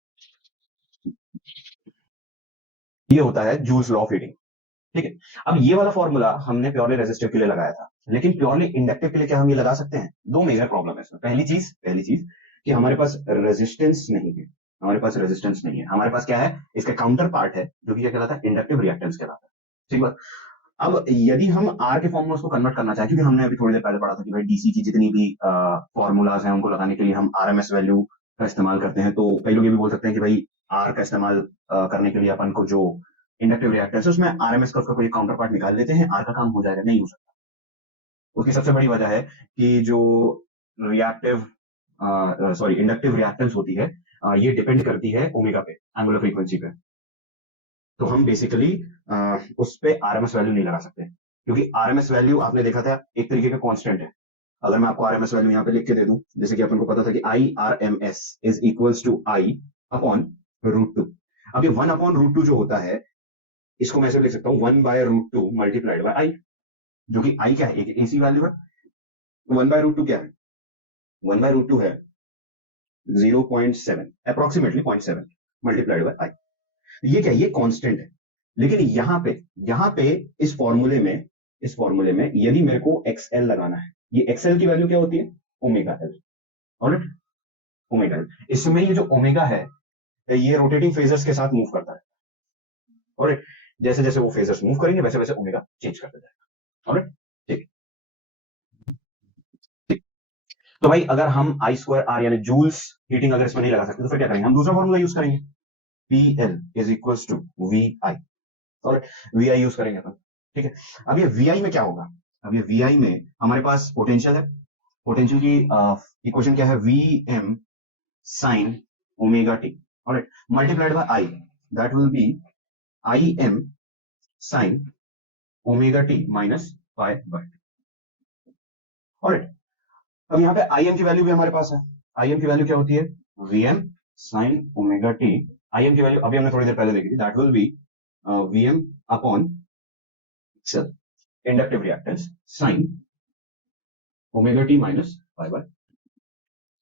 ये होता है जूल्स लॉ ऑफ हीटिंग। ठीक है, अब ये वाला फॉर्मूला हमने प्योरली रेजिस्टिव के लिए लगाया था, लेकिन प्योरली इंडक्टिव के लिए क्या हम ये लगा सकते हैं? दो मेजर प्रॉब्लम है इसमें। पहली चीज कि हमारे पास रेजिस्टेंस नहीं है, हमारे पास रेजिस्टेंस नहीं है। हमारे पास क्या है, इसका काउंटर पार्ट है जो कि क्या कहलाता है, इंडक्टिव रिएक्टेंस कहलाता है। ठीक है, अब यदि हम आर के फॉर्म में उसको कन्वर्ट करना चाहें, क्योंकि हमने अभी थोड़ी देर पहले पढ़ा था कि भाई डीसी की जितनी भी फॉर्मूलाज हैं उनको लगाने के लिए हम आरएमएस वैल्यू का इस्तेमाल करते हैं। तो कई लोग ये भी बोल सकते हैं कि भाई आर का इस्तेमाल करने के लिए अपन को जो इंडक्टिव रिएक्टेंस है उसमें आरएमएस का उसका कोई काउंटर पार्ट निकाल लेते हैं, आर का काम हो जाएगा। नहीं हो सकता। उसकी सबसे बड़ी वजह है कि जो इंडक्टिव रिएक्टेंस होती है ये डिपेंड करती है ओमेगा पे, एंगुलर फ्रीक्वेंसी पे। तो हम बेसिकली उस पे आरएमएस वैल्यू नहीं लगा सकते, क्योंकि आरएमएस वैल्यू आपने देखा था एक तरीके का कांस्टेंट है। अगर मैं आपको आरएमएस वैल्यू यहाँ पे लिख के दे दूं, जैसे कि अपन को पता था कि I R M S is equals to I upon √2। अब ये 1/√2 जो होता है, इसको मैं ऐसे लिख सकता हूँ 1/√2 मल्टीप्लाइड बाय आई, जो कि आई क्या है, एक एसी वैल्यू है। 1/√2 क्या है, 1/√2 है 0.7, अप्रोक्सीमेटली 0.7 मल्टीप्लाइड बाय आई। ये क्या है, ये कांस्टेंट है। लेकिन यहाँ पे इस फॉर्मूले में यदि मेरे को एक्सएल लगाना है, ये एक्सएल की वैल्यू क्या होती है, omega L. Alright, omega L. इसमें ये जो ओमेगा है ये रोटेटिंग फेजर्स के साथ मूव करता है। ऑलराइट, जैसे जैसे वो फेजर्स मूव करेंगे वैसे वैसे ओमेगा चेंज करता जाएगा। ऑलराइट, ठीक। तो भाई अगर हम आई स्क्वायर आर यानी जूल्स हीटिंग अगर इसमें नहीं लगा सकते तो फिर क्या करेंगे, हम दूसरा फॉर्मूला यूज करेंगे, PL is equals to VI। और VI यूज करेंगे अपन। ठीक है, अब ये VI में क्या होगा, अब ये VI में हमारे पास पोटेंशियल है। पोटेंशियल की इक्वेशन क्या है, VM sin omega T, alright, multiplied bye I, that will B IM sin omega T minus pi by 2। Alright, अब यहाँ पे IM की वैल्यू भी हमारे पास है। IM की वैल्यू क्या होती है, VM sin omega T. IM की वैल्यू अभी हमने थोड़ी देर पहले देखी थी, that will B VM upon inductive reactance sin omega T minus pi bye.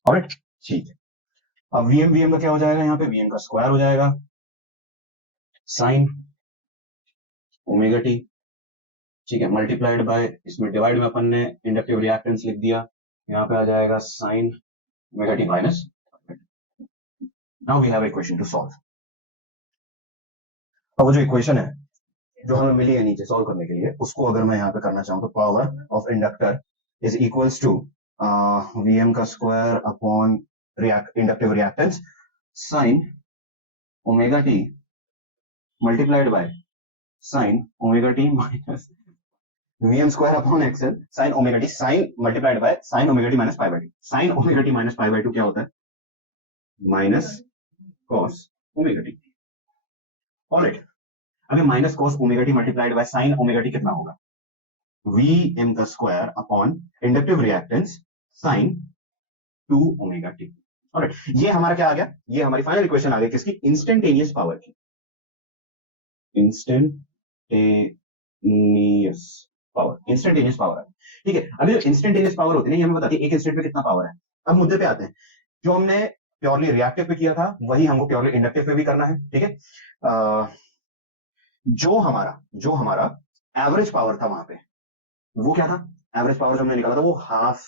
Alright, ठीक है। अब VM का क्या हो जाएगा, यहाँ पे VM का स्क्वायर हो जाएगा sin ओमेगा टी, ठीक है, मल्टीप्लाइड बाय, इसमें डिवाइड में अपन ने इंडक्टिव रिएक्टेंस लिख दिया, यहाँ पे आ जाएगा sin omega T minus. Now we have equation to solve. अब वो जो इक्वेशन है जो हमें मिली है नीचे सॉल्व करने के लिए, उसको अगर मैं यहाँ पे करना चाहूँ तो power of inductor is equals to VM का square upon inductive reactance sin omega T multiplied by sin omega T minus VM square upon XL sin omega T, sin multiplied by sin omega T minus pi by 2। sin omega T minus pi by 2 क्या होता है, minus cos omega T. Alright, अभी minus cos omega T multiplied by sin omega T कितना होगा, VM का square upon inductive reactance sin 2 omega T. Alright, ये हमारा क्या आ गया, ये हमारी फाइनल इक्वेशन आ गई किसकी, इंस्टेंटेनियस पावर की। इंस्टेंटेनियस पावर है। ठीक है, अभी जो इंस्टेंटेनियस पावर होती है हमें बताती है एक इंस्टेंट पे कितना पावर है। अब मुद्दे पे आते हैं, जो हमने प्योरली रिएक्टिव पे किया था वही हमको प्योरली इंडक्टिव पे भी करना है। ठीक है, जो हमारा एवरेज पावर था वहां पे, वो क्या था, एवरेज पावर जो हमने निकाला था वो हाफ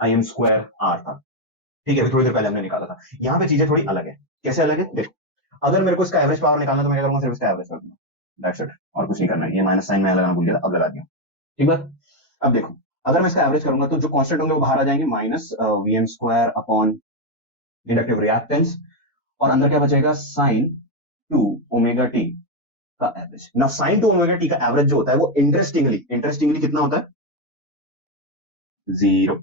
IM स्क्वायर R था। ठीक है, अभी थोड़ी देर पहले हमने निकाला था। यहाँ पे चीजें थोड़ी अलग है। कैसे अलग है, देखो, अगर मेरे को इसका एवरेज पावर निकालना तो मैं क्या करूंगा, सिर्फ इसका एवरेज कर दूंगा, दैट्स इट, और कुछ नहीं करना है। ये माइनस साइन मैं लगाना भूल गया था, अब लगा दिया। ठीक बात। अब देखो, अगर मैं इसका एवरेज करूंगा तो जो कांस्टेंट होंगे वो बाहर आ जाएंगे, minus VM square upon inductive reactance, और अंदर क्या बचेगा, sin 2 ओमेगा टी का average. Now sine to omega T का एवरेज जो होता है वो इंटरेस्टिंगली कितना होता है? 0।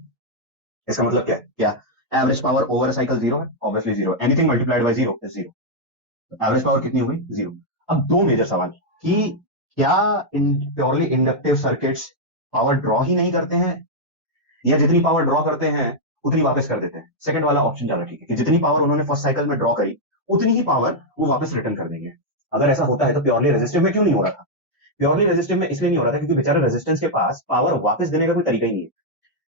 इसका मतलब क्या है? क्या एवरेज पावर ओवर साइकिल 0 है? Obviously 0। Anything multiplied by 0 is 0। Average power कितनी हुई? 0। अब दो मेजर सवाल कि क्या purely inductive circuits power draw ही नहीं करते हैं, या जितनी पावर ड्रॉ करते हैं उतनी वापस कर देते हैं? सेकंड वाला ऑप्शन ज्यादा ठीक है कि जितनी पावर उन्होंने फर्स्ट साइकिल में ड्रॉ करी उतनी ही पावर वो वापस रिटर्न कर देंगे। अगर ऐसा होता है तो प्योरली रेजिस्टिव में क्यों नहीं हो रहा था? प्योरली रेजिस्टिव में इसलिए नहीं हो रहा था क्योंकि बेचारा रेजिस्टेंस के पास पावर वापस देने का कोई तरीका ही नहीं है।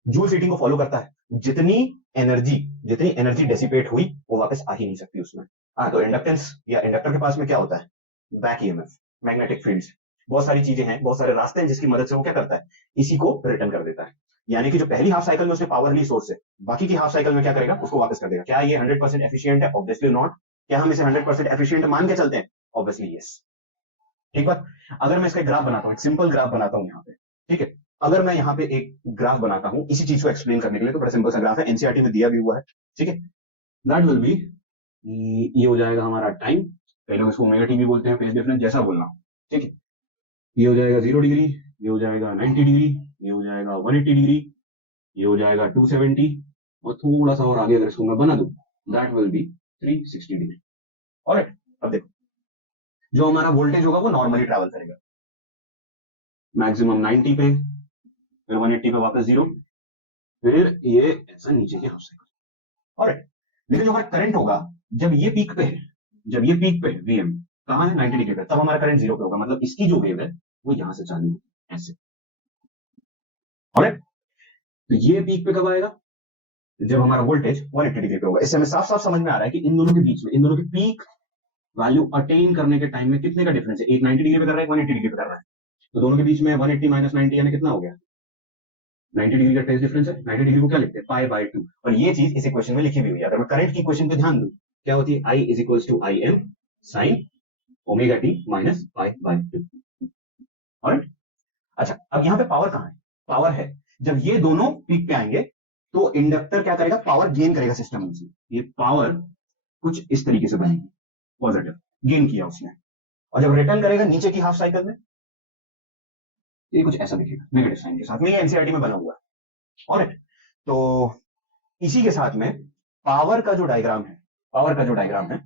जूल हीटिंग को फॉलो करता है, जितनी एनर्जी डेसिपेट हुई वो वापस आ ही नहीं सकती उसमें। तो इंडक्टेंस या इंडक्टर के पास में क्या होता है? बैक ईएमएफ, मैग्नेटिक फील्ड्स, बहुत सारी चीजें हैं, बहुत सारे रास्ते हैं जिसकी मदद से वो क्या करता है? इसी को रिटर्न कर देता है। यानी कि जो पहली हाफ साइकिल में उसने पावर ली सोर्स से, बाकी की हाफ साइकिल में क्या करेगा? उसको वापस कर देगा। क्या ये 100% एफिशिएंट है? Obviously not. क्या हम इसे 100% एफिशिएंट मान के चलते हैं? Obviously yes. ठीक बात। अगर मैं इसका ग्राफ बनाता हूं, एक सिंपल ग्राफ बनाता हूं यहां पे, ठीक है, अगर मैं यहां पे एक ग्राफ बनाता हूं इसी चीज को एक्सप्लेन करने के लिए, तो बड़ा सिंपल सा ग्राफ है, एनसीईआरटी में दिया भी हुआ है, ठीक है। दैट विल बी, ये हो जाएगा हमारा टाइम, कई लोग इसको ओमेगा टी भी बोलते हैं, फेज डिफरेंस, जैसा बोलना, ठीक है। ये हो जाएगा 0 डिग्री, ये हो जाएगा 90 डिग्री, ये हो जाएगा 180 डिग्री, ये हो जाएगा 270, और थोड़ा सा और आगे अगर इसको मैं बना दूं, that will B 360 degree. Alright, अब देखो जो हमारा वोल्टेज होगा वो नॉर्मली ट्रैवल करेगा, मैक्सिमम 90 पे, फिर 180 पे वापस 0, फिर ये ऐसा नीचे की हाफ साइकिल। ऑलराइट, लेकिन जो हमारा करंट होगा जब ये पीक पे है, वीएम कहां है? 90 डिग्री पे, तब हमारा करंट 0 पे होगा, मतलब इसकी जो वेव है वो यहां से चालू है ऐसे। ऑलराइट, तो ये पीक पे कब आएगा? जब हमारा वोल्टेज 180 डिग्री पे होगा। इससे हमें साफ साफ समझ में आ रहा है कि इन दोनों के बीच में, इन दोनों के पीक वैल्यू अटेन करने के टाइम में कितने का डिफरेंस है? एक 90 डिग्री पे कर रहा है, 180 डिग्री पे कर रहा है, तो दोनों के बीच में 180 माइनस 90 यानी कितना हो गया? 90 डिग्री का फेज डिफरेंस है। 90 डिग्री को क्या लिखते हैं? पाई बाय 2। और ये चीज इस इक्वेशन में लिखी हुई है। अगर मैं करंट की इक्वेशन पे ध्यान दूं, क्या होती है? I is equals to I M sine omega T minus pi by 2। Alright, अच्छा अब यहां पे पावर कहां है? पावर है जब ये दोनों पीक पे आएंगे तो इंडक्टर क्या करेगा? पावर गेन करेगा सिस्टम में से। ये पावर कुछ इस तरीके से बनेगी, पॉजिटिव गेन किया उसने, और जब रिटर्न करेगा नीचे की हाफ साइकिल में ये कुछ ऐसा दिखेगा नेगेटिव साइन के साथ में। ये एनसीईआरटी में बना हुआ है। ऑलराइट, तो इसी के साथ में पावर का जो डायग्राम है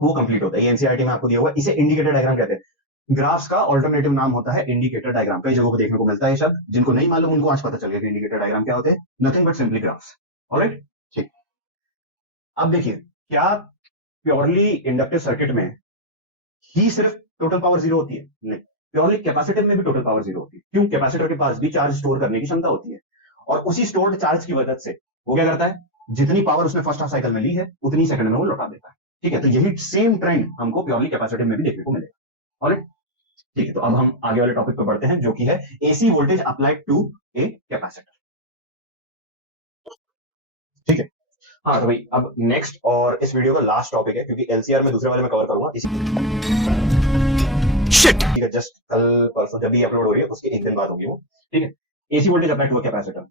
वो कंप्लीट होता है। ये एनसीईआरटी में आपको दिया हुआ है, इसे इंडिकेटर डायग्राम कहते हैं। ग्राफ्स का ऑल्टरनेटिव नाम होता है इंडिकेटर डायग्राम। कई जगहों पर देखने को मिलता है शब्द, जिनको नहीं मालूम उनको आज पता चल गया कि इंडिकेटर डायग्राम क्या होते हैं। Nothing but simply graphs. Alright, ठीक। अब देखिए, क्या प्योरली इंडक्टिव सर्किट में ही सिर्फ टोटल पावर 0 होती है? नहीं, प्योरली कैपेसिटिव में भी टोटल पावर 0 होती है। क्यों? कैपेसिटर के पास भी चार्ज स्टोर करने की क्षमता होती है, और उसी स्टोर्ड चार्ज की वजह से वो क्या करता है? जितनी पावर उसने फर्स्ट हाफ साइकिल में ली है उतनी सेकंड में वो लौटा देता है। ठीक है, तो यही सेम ट्रेंड हमको प्योरली कैपेसिटिव में भी देखने को मिलेगा। ऑलराइट, ठीक है, तो अब हम आगे वाले टॉपिक पर बढ़ते हैं जो कि है AC voltage applied to a capacitor. ठीक है, हाँ तो भाई अब नेक्स्ट और इस वीडियो का लास्ट टॉपिक है, क्योंकि एलसीआर में दूसरे वाले में कवर करूंगा इसी, ठीक है, जस्ट कल परसों जब भी अपलोड हो रही है उसके एक दिन बाद होगी वो। ठीक है, AC voltage applied to capacitor.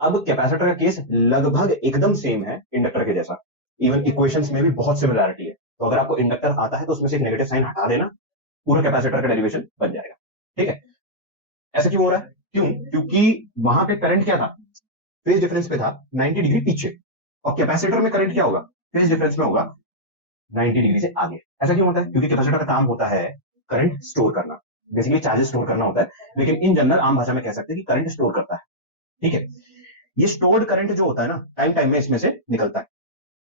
अब कैपेसिटर का केस लगभग एकदम सेम है इंडक्टर के जैसा, इवन इक्वेशंस में भी बहुत सिमिलरिटी है। तो अगर आपको इंडक्टर आता है तो उसमें से एक नेगेटिव साइन हटा देना, पूरा कैपेसिटर का डेरिवेशन बन जाएगा। ठीक है, ऐसा क्यों हो रहा है? क्यों? क्योंकि वहां पे करंट क्या था? फेज डिफरेंस पे था 90 डिग्री पीछे, और कैपेसिटर में करंट क्या होगा? फेज डिफरेंस में होगा 90 डिग्री से आगे। ऐसा क्यों होता है? क्योंकि कैपेसिटर का काम होता है करंट स्टोर करना, बेसिकली चार्जेस स्टोर करना होता है, लेकिन इन जनरल आम भाषा में कह सकते हैं कि करंट स्टोर करता है। ठीक है, ये स्टोर्ड करंट जो होता है ना, टाइम में इसमें से निकलता है,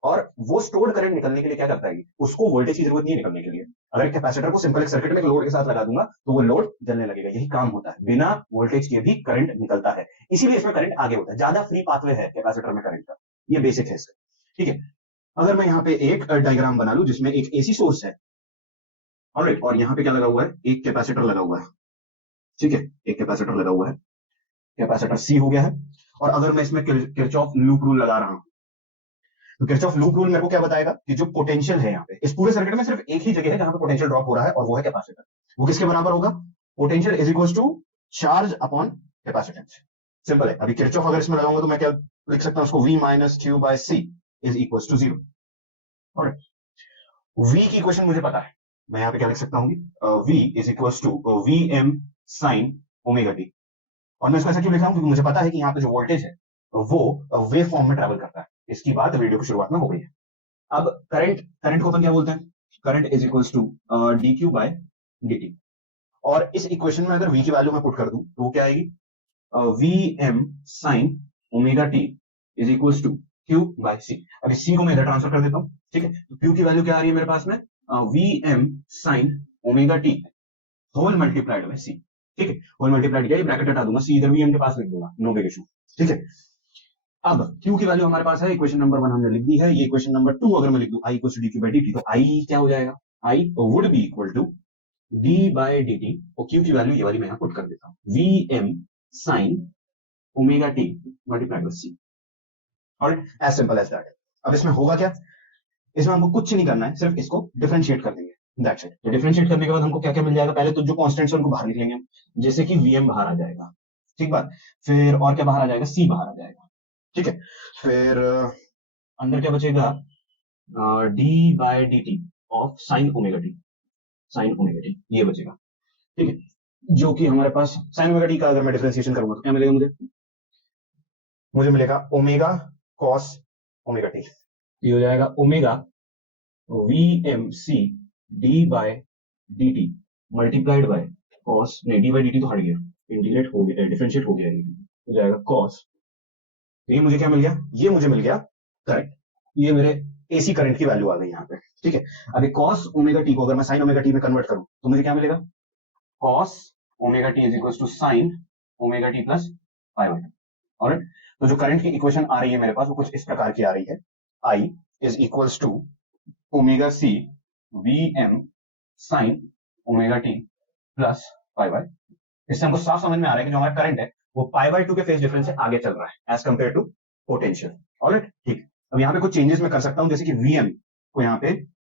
और वो स्टोर्ड करंट निकलने के लिए क्या करता है? उसको वोल्टेज की जरूरत नहीं है निकलने के लिए। अगर कैपेसिटर को सिंपल एक सर्किट में एक लोड के साथ लगा दूंगा तो वो लोड जलने लगेगा। यही काम होता है, बिना वोल्टेज के भी करंट निकलता है, इसीलिए इसमें करंट आगे होता है। ज्यादा फ्री पाथवे है कैपेसिटर में करंट का, ये बेसिक है इसका। ठीक है, अगर मैं यहाँ पे एक डायग्राम बना लूं जिसमें एक एसी सोर्स है, ऑलराइट, और यहाँ पे क्या लगा हुआ है? एक कैपेसिटर लगा हुआ है। ठीक है, एक कैपेसिटर लगा हुआ है, कैपेसिटर सी हो गया है। और अगर मैं इसमें किरचॉफ लूप रूल लगा रहा हूं, तो किरचॉफ लूप रूल मेरे को क्या बताएगा कि जो पोटेंशियल है यहाँ पे, इस पूरे सर्किट में सिर्फ एक ही जगह है जहां पे पोटेंशियल ड्रॉप हो रहा है, और वो है कैपेसिटर। वो किसके बराबर होगा? Potential is equal to charge upon capacitance. Simple है। अभी किरचॉफ अगर इसमें लगाऊंगा तो मैं क्या लिख सकता हूं उसको? V minus Q by C is equal to 0। V की इक्वेशन मुझे पता है, मैं यहाँ पे क्या लिख सकता हूँ, v is equal to V M sine omega T. और मैं इसको ऐसा क्यों लिख रहा हूँ, क्योंकि मुझे पता है कि यहाँ पे जो वोल्टेज है वो वेव फॉर्म में ट्रेवल करता है। इसकी बात वीडियो की शुरुआत में हो गई है। अब करंट को अपन क्या बोलते हैं, current is equal to D Q by D T. और इस इक्वेशन में अगर v की वैल्यू मैं पुट कर दूं तो वो क्या आएगी, V M sine omega T is equal to Q by C. अभी सी को मैं इधर ट्रांसफर कर देता हूँ, ठीक है। तो क्यू की वैल्यू क्या आ रही है मेरे पास में, V M sine omega T whole multiplied by C, ठीक है। होल मल्टीप्लाइड किया, ये ब्रैकेट हटा दूंगा, सी इधर वी एम के पास लिख दूंगा, नो बिग इशू, ठीक है। अब Q की वैल्यू हमारे पास है, इक्वेशन नंबर 1 हमने लिख दी है। ये इक्वेशन नंबर 2 अगर मैं लिख दूं, I equal to D Q by D T, तो I क्या हो जाएगा, I would be equal to D by D T, और Q की वैल्यू ये वाली मैं यहाँ पुट कर देता हूँ, V M sine omega T multiplied by C. और एज सिंपल एज दैट। अब इसमें होगा क्या, इसमें हमको कुछ नहीं करना है, सिर्फ इसको डिफरेंशिएट कर देंगे, दैट्स इट। तो डिफरेंशिएट करने के बाद हमको क्या क्या मिल जाएगा, पहले तो जो कॉन्स्टेंट्स है उनको बाहर निकलेंगे हम, जैसे कि वीएम बाहर आ जाएगा, ठीक बात। फिर और क्या बाहर आ जाएगा, सी बाहर आ जाएगा, ठीक है। फिर अंदर क्या बचेगा, D by D T of sine omega T, sine omega T ये बचेगा, ठीक है। जो कि हमारे पास साइन ओमेगा टी का अगर मैं डिफरेंशिएशन करूंगा तो क्या मिलेगा मुझे मिलेगा ओमेगा कॉस ओमेगा टी। ये हो जाएगा omega V M C D by D T multiplied by cos, नहीं डी बाय डी टी तो हट गया, इंटीग्रेट हो गया, डिफरेंशिएट हो गया, ये हो जाएगा कॉस। ये मुझे क्या मिल गया, ये मुझे मिल गया करंट, ये मेरे एसी करंट की वैल्यू आ गई यहाँ पे, ठीक है। अभी कॉस ओमेगा टी को अगर मैं साइन ओमेगा टी में कन्वर्ट करूं तो मुझे क्या मिलेगा, cos omega T is equal to sine omega T plus pi by two. Alright, तो जो करंट की इक्वेशन आ रही है मेरे पास वो कुछ इस प्रकार की आ रही है, I is equals to omega C V M sine omega T plus pi by. इससे हमको साफ समझ में आ रहा है कि जो हमारा करंट है वो पाई बाय टू के फेज डिफरेंस से आगे चल रहा है as compared to potential. Alright, ठीक। अब यहाँ पे कुछ चेंजेस मैं कर सकता हूं, जैसे कि वीएम को यहाँ पे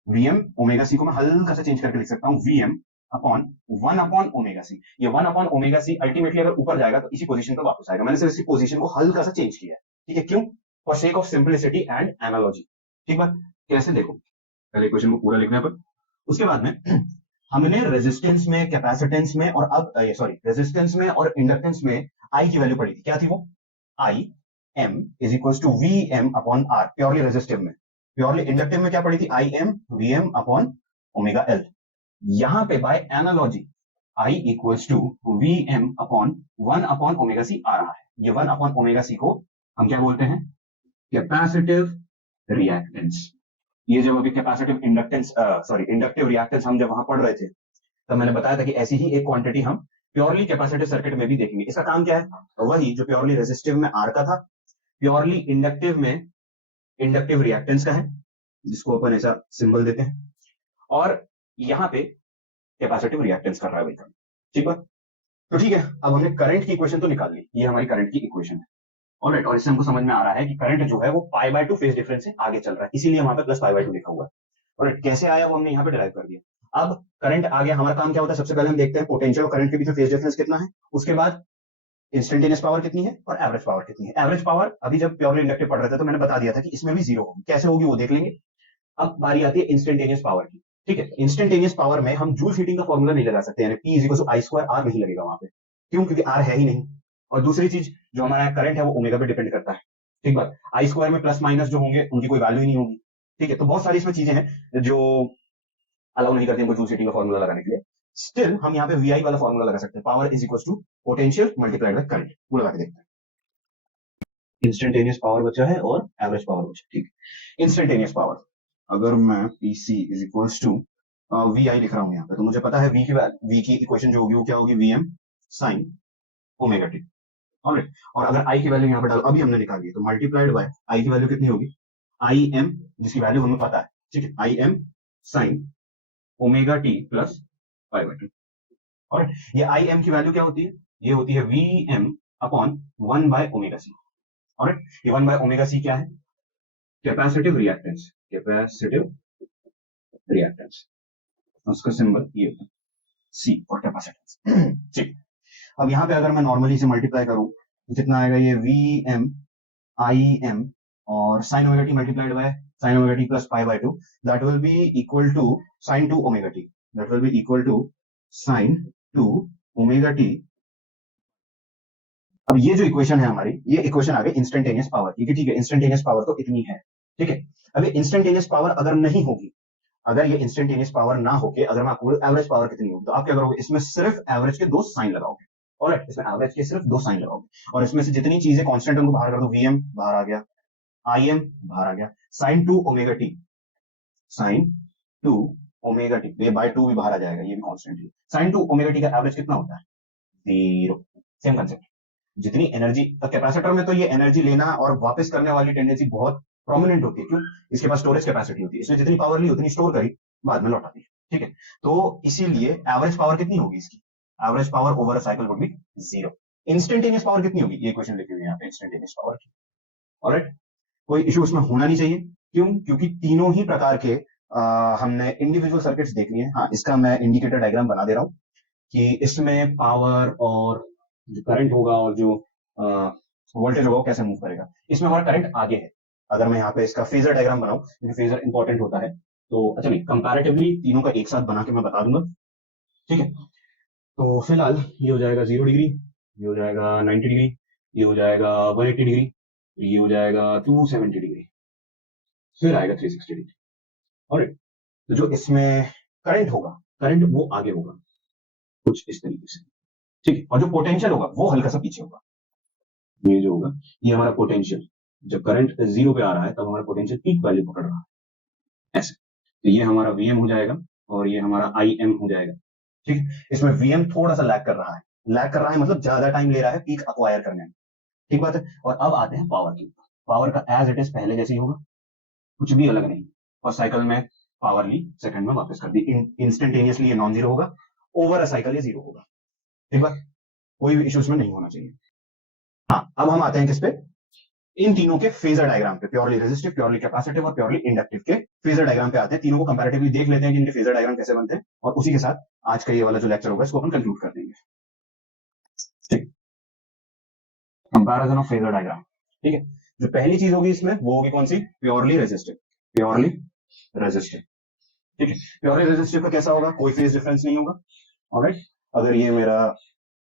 वीएम ओमेगा सी को मैं हल्का सा चेंज करके लिख सकता हूँ, VM upon 1 upon omega C. ये 1 अपॉन ओमेगा सी अल्टीमेटली अगर ऊपर जाएगा तो इसी पोजीशन पर वापस आएगा। मैंने सिर्फ इसी पोजीशन को हल्का सा चेंज किया है, ठीक है। क्यों, for sake of simplicity and analogy, ठीक बात। कैसे, देखो पहले इक्वेशन को पूरा लिखना है, पर उसके बाद में हमने रेजिस्टेंस में, कैपेसिटेंस में और अब रेजिस्टेंस में और इंडक्टेंस में आई की वैल्यू पड़ी थी, क्या थी वो, I M is equal to V M upon R, purely resistive में। प्योरली इंडक्टिव में क्या पड़ी थी, I M V M upon omega L. यहां पे by analogy I equals to V M upon 1 upon omega C आ रहा है। ये 1 अपॉन ओमेगा सी को हम क्या बोलते हैं, कैपेसिटिव रिएक्टेंस। ये जब अभी कैपेसिटिव इंडक्टेंस इंडक्टिव रिएक्टेंस हम जब वहां पढ़ रहे थे तब मैंने बताया था कि ऐसी ही एक क्वांटिटी हम प्योरली कैपेसिटिव सर्किट में भी देखेंगे। इसका काम क्या है, वही जो प्योरली रेजिस्टिव में आर का था, प्योरली इंडक्टिव में इंडक्टिव रिएक्टेंस का है, जिसको अपन ऐसा सिंबल देते हैं, और यहां पे कैपेसिटिव रिएक्टेंस कर रहा है भाई, ठीक है। तो ठीक है, अब हमने करंट की इक्वेशन तो निकाल ली, ये हमारी करंट की इक्वेशन है। ऑलराइट, और इससे हमको समझ में आ रहा है कि करंट जो है वो pi by two phase difference से आगे चल रहा है, इसीलिए वहां पे प्लस पाई बाय टू लिखा हुआ है। ऑलराइट, कैसे आया वो हमने यहाँ पे डिराइव कर दिया। अब करंट आ गया, हमारा काम क्या होता है, सबसे पहले हम देखते हैं पोटेंशियल और करंट के बीच में फेज डिफरेंस कितना है, उसके बाद इंस्टेंटेनियस पावर कितनी है और एवरेज पावर कितनी है। एवरेज पावर अभी जब प्योरली इंडक्टिव पढ़ रहे थे तो मैंने बता दिया था कि इसमें भी जीरो होगी, कैसे होगी वो देख लेंगे। अब बारी आती है इंस्टेंटेनियस पावर की, ठीक है। इंस्टेंटेनियस पावर में हम जूल हीटिंग का फॉर्मूला नहीं लगा सकते, यानी P is equal to I square, R नहीं लगेगा वहां पे, क्यों, क्योंकि R है ही नहीं। और दूसरी चीज, जो हमारा करंट है वो ओमेगा पे डिपेंड करता है, ठीक बात। I स्क्वायर में प्लस माइनस जो होंगे उनकी कोई वैल्यू ही नहीं होगी, ठीक है। तो बहुत सारी इसमें चीजें हैं जो अलाउ नहीं करती हमको जूल हीटिंग का फॉर्मूला लगाने के लिए। स्टिल हम यहाँ पे VI वाला फॉर्मूला लगा सकते हैं, power is equal to potential multiplied by current, वो लगा के देखते हैं। इंस्टेंटेनियस पावर बचा है और एवरेज पावर बचा, ठीक है। इंस्टेंटेनियस पावर अगर मैं PC is equal to VI लिख रहा हूं यहाँ पे, तो मुझे पता है V की इक्वेशन जो होगी वो क्या होगी, VM sign omega T. Alright, और अगर I की वैल्यू यहाँ पे डालो, अभी हमने निकाली है, तो मल्टीप्लाइड बाय I की वैल्यू कितनी होगी, IM, जिसकी वैल्यू हमें पता है, ठीक है, IM sign omega T plus pi by to. और ये IM की वैल्यू क्या होती है, ये होती है VM upon 1 by omega C. और ये 1 बाय ओमेगा सी क्या है, कैपेसिटिव रिएक्टेंस, कैपेसिटिव रिएक्टेंस, उसका सिंबल ये होता है C और कैपेसिटेंस, ठीक। अब यहाँ पे अगर मैं नॉर्मली इसे मल्टीप्लाई करूं तो कितना आएगा, ये VM IM और sine omega T multiplied by sine omega T plus pi by two, that will be equal to sine 2 omega T. That will be equal to sine 2 omega T. अब ये जो equation है हमारी, ये equation आ गई instantaneous power की, ठीक है। इंस्टेंटेनियस पावर तो इतनी है, ठीक है। अब ये इंस्टेंटेनियस पावर अगर नहीं होगी, अगर ये इंस्टेंटेनियस पावर ना होके अगर मैं आपको एवरेज पावर कितनी होगी, तो आप क्या करोगे, इसमें सिर्फ एवरेज के 2 साइन लगाओगे। ऑलराइट, इसमें एवरेज के सिर्फ 2 साइन लगाओगे और इसमें से जितनी चीजें कांस्टेंट उनको बाहर कर दो, वीएम बाहर आ गया, आईएम बाहर आ गया, sine 2 omega T, sine 2 omega T, ये बाय 2 भी बाहर आ जाएगा, ये भी कांस्टेंट है। साइन 2 ओमेगा टी का एवरेज कितना होता है, 0। सेम कंसेप्ट, जितनी एनर्जी, कैपेसिटर में तो ये एनर्जी लेना और वापस करने वाली टेंडेंसी बहुत प्रोमिनेंट होती है, क्यों, इसके पास स्टोरेज कैपेसिटी होती है, इसने जितनी पावर ली उतनी स्टोर करी, बाद में लौटा दी, ठीक है। तो इसीलिए एवरेज पावर कितनी होगी इसकी, average power over a cycle would be 0। Instantaneous power कितनी होगी, ये क्वेश्चन लिखी हुई है यहाँ पे, इंस्टेंटेनियस पावर की। ऑलराइट, कोई इशू उसमें होना नहीं चाहिए, क्यों, क्योंकि तीनों ही प्रकार के हमने इंडिविजुअल सर्किट्स देख लिए हैं। हाँ, इसका मैं इंडिकेटर डायग्राम बना दे रहा हूँ कि इसमें पावर और जो करंट होगा और जो वोल्टेज होगा वो कैसे मूव करेगा। इसमें हमारा करंट आगे है, अगर मैं यहाँ पे इसका फेजर डायग्राम बनाऊं, क्योंकि फेजर इंपॉर्टेंट होता है, तो चलिए कंपैरेटिवली तीनों का एक साथ बना के मैं बता दूंगा, ठीक है। तो फिलहाल ये हो जाएगा 0 डिग्री, ये हो जाएगा 90 डिग्री, ये हो जाएगा 180 डिग्री, ये हो जाएगा 270 डिग्री, फिर आएगा 360 डिग्री। ऑलराइट, तो जो इसमें करंट होगा, करंट वो आगे होगा कुछ इस तरीके से, ठीक है। और जो पोटेंशियल होगा वो हल्का सा पीछे होगा। ये जो होगा ये हमारा पोटेंशियल, जब करंट 0 पे आ रहा है तब हमारा पोटेंशियल पीक वैल्यू पकड़ रहा है, ऐसे। तो ये हमारा वीएम हो जाएगा और ये हमारा आईएम हो जाएगा, ठीक है। इसमें वीएम थोड़ा सा लैग कर रहा है, लैग कर रहा है मतलब ज्यादा टाइम ले रहा है पीक अक्वायर करने में, ठीक बात है। और अब आते हैं पावर की, पावर का एज इट इज पहले जैसे ही होगा, कुछ भी अलग नहीं। और साइकिल में पावर ली, सेकंड में वापस कर दी, इंस्टेंटेनियसली ये नॉन जीरो होगा, ओवर अ साइकिल ये 0 होगा, ठीक बात, कोई भी इश्यूज में नहीं होना चाहिए। हाँ, अब हम आते हैं किस पे, इन तीनों के फेजर डायग्राम पे, प्योरली रेजिस्टिव, प्योरली कैपेसिटिव और प्योरली इंडक्टिव के फेजर डायग्राम पे आते हैं। तीनों को कंपैरेटिवली देख लेते हैं कि इनके फेजर डायग्राम कैसे बनते हैं, और उसी के साथ आज का ये वाला जो लेक्चर होगा इसको अपन कंक्लूड कर देंगे, ठीक। कंपैरिजन ऑफ फेजर डायग्राम, ठीक है। जो पहली चीज होगी इसमें वो होगी कौन सी, प्योरली रेजिस्टिव, प्योरली रेजिस्टिव, ठीक है। प्योरली रेजिस्टिव का कैसा होगा, कोई फेज डिफरेंस नहीं होगा। ऑलराइट, अगर ये मेरा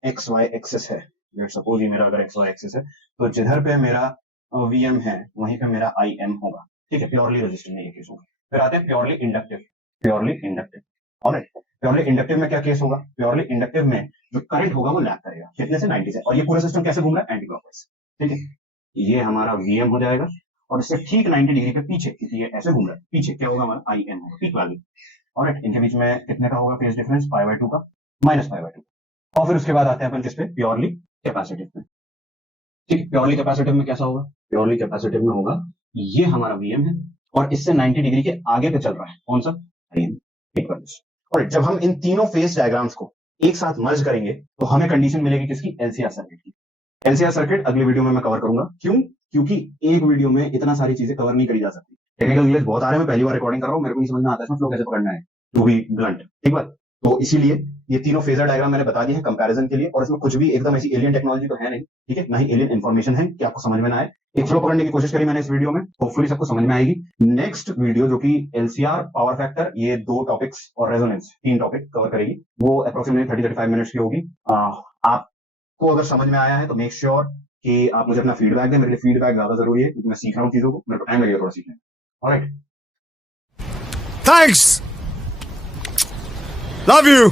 एक्स वाई एक्सिस है, लेट्स सपोज ये मेरा अगर एक्स वाई एक्सिस है, तो जिधर पे मेरा वीएम है वहीं पे मेरा आईएम होगा, ठीक है। प्योरली रेजिस्टिव में ये केस होगा। फिर आते हैं purely inductive, purely inductive. Alright, purely inductive में क्या केस होगा, प्योरली इंडक्टिव में जो करंट होगा वो लैग करेगा, कितने से, 90 से, और ये पूरा सिस्टम कैसे घूम रहा है, एंटी क्लॉकवाइज, ठीक है। ये हमारा वीएम हो जाएगा और इससे ठीक 90 डिग्री के पीछे, क्योंकि ये ऐसे घूम रहा है, पीछे क्या होगा हमारा आईएम होगा, पीक वैल्यू। ऑलराइट, इनके बीच में कितने का होगा फेज डिफरेंस, π/2 का, -π/2। और फिर उसके बाद आते हैं अपन किस पे, प्योरली कैपेसिटिव में, ठीक। प्योरली कैपेसिटिव में कैसा होगा, प्योरली कैपेसिटिव में होगा ये हमारा वीएम है और इससे 90 डिग्री के आगे पे चल रहा है कौन सा, आईएम, ठीक। और जब हम इन तीनों फेज डायग्राम्स को एक साथ मर्ज करेंगे तो हमें कंडीशन मिलेगी किसकी, एलसीआर सर्किट की। एलसीआर सर्किट अगली वीडियो में मैं कवर करूंगा, क्यों, क्योंकि एक वीडियो में इतना सारी चीजें कवर नहीं करी जा सकती, टेक्निकल नॉलेज बहुत आ रहे हैं, मैं पहली बार रिकॉर्डिंग कर रहा हूं, मेरे को नहीं समझ में आता है फ्लो कैसे पकड़ना है, टू बी ब्लंट, ठीक बात। तो इसीलिए ये तीनों फेजर डायग्राम मैंने बता दिए हैं कंपैरिजन के लिए, और इसमें कुछ भी एकदम ऐसी एलियन टेक्नोलॉजी तो है नहीं, ठीक है, ना ही एलियन इन्फॉर्मेशन है कि आपको समझ में ना आए। एक फ्लो पकड़ने की कोशिश करी मैंने इस वीडियो में, होपफुली सबको समझ में आएगी। नेक्स्ट वीडियो जो कि एलसीआर, पावर फैक्टर, ये 2 टॉपिक्स और रेजोनेंस 3 टॉपिक कवर करेगी, वो अप्रोक्सीमेटली 30-35 मिनट्स की होगी। आपको अगर समझ में आया है तो मेक श्योर कि आप मुझे अपना फीडबैक दें, मेरे लिए फीडबैक ज्यादा जरूरी है क्योंकि मैं सीख रहा हूँ चीजों को, मेरे को टाइम लगेगा थोड़ा सीखने में। Alright, Thanks. Love you.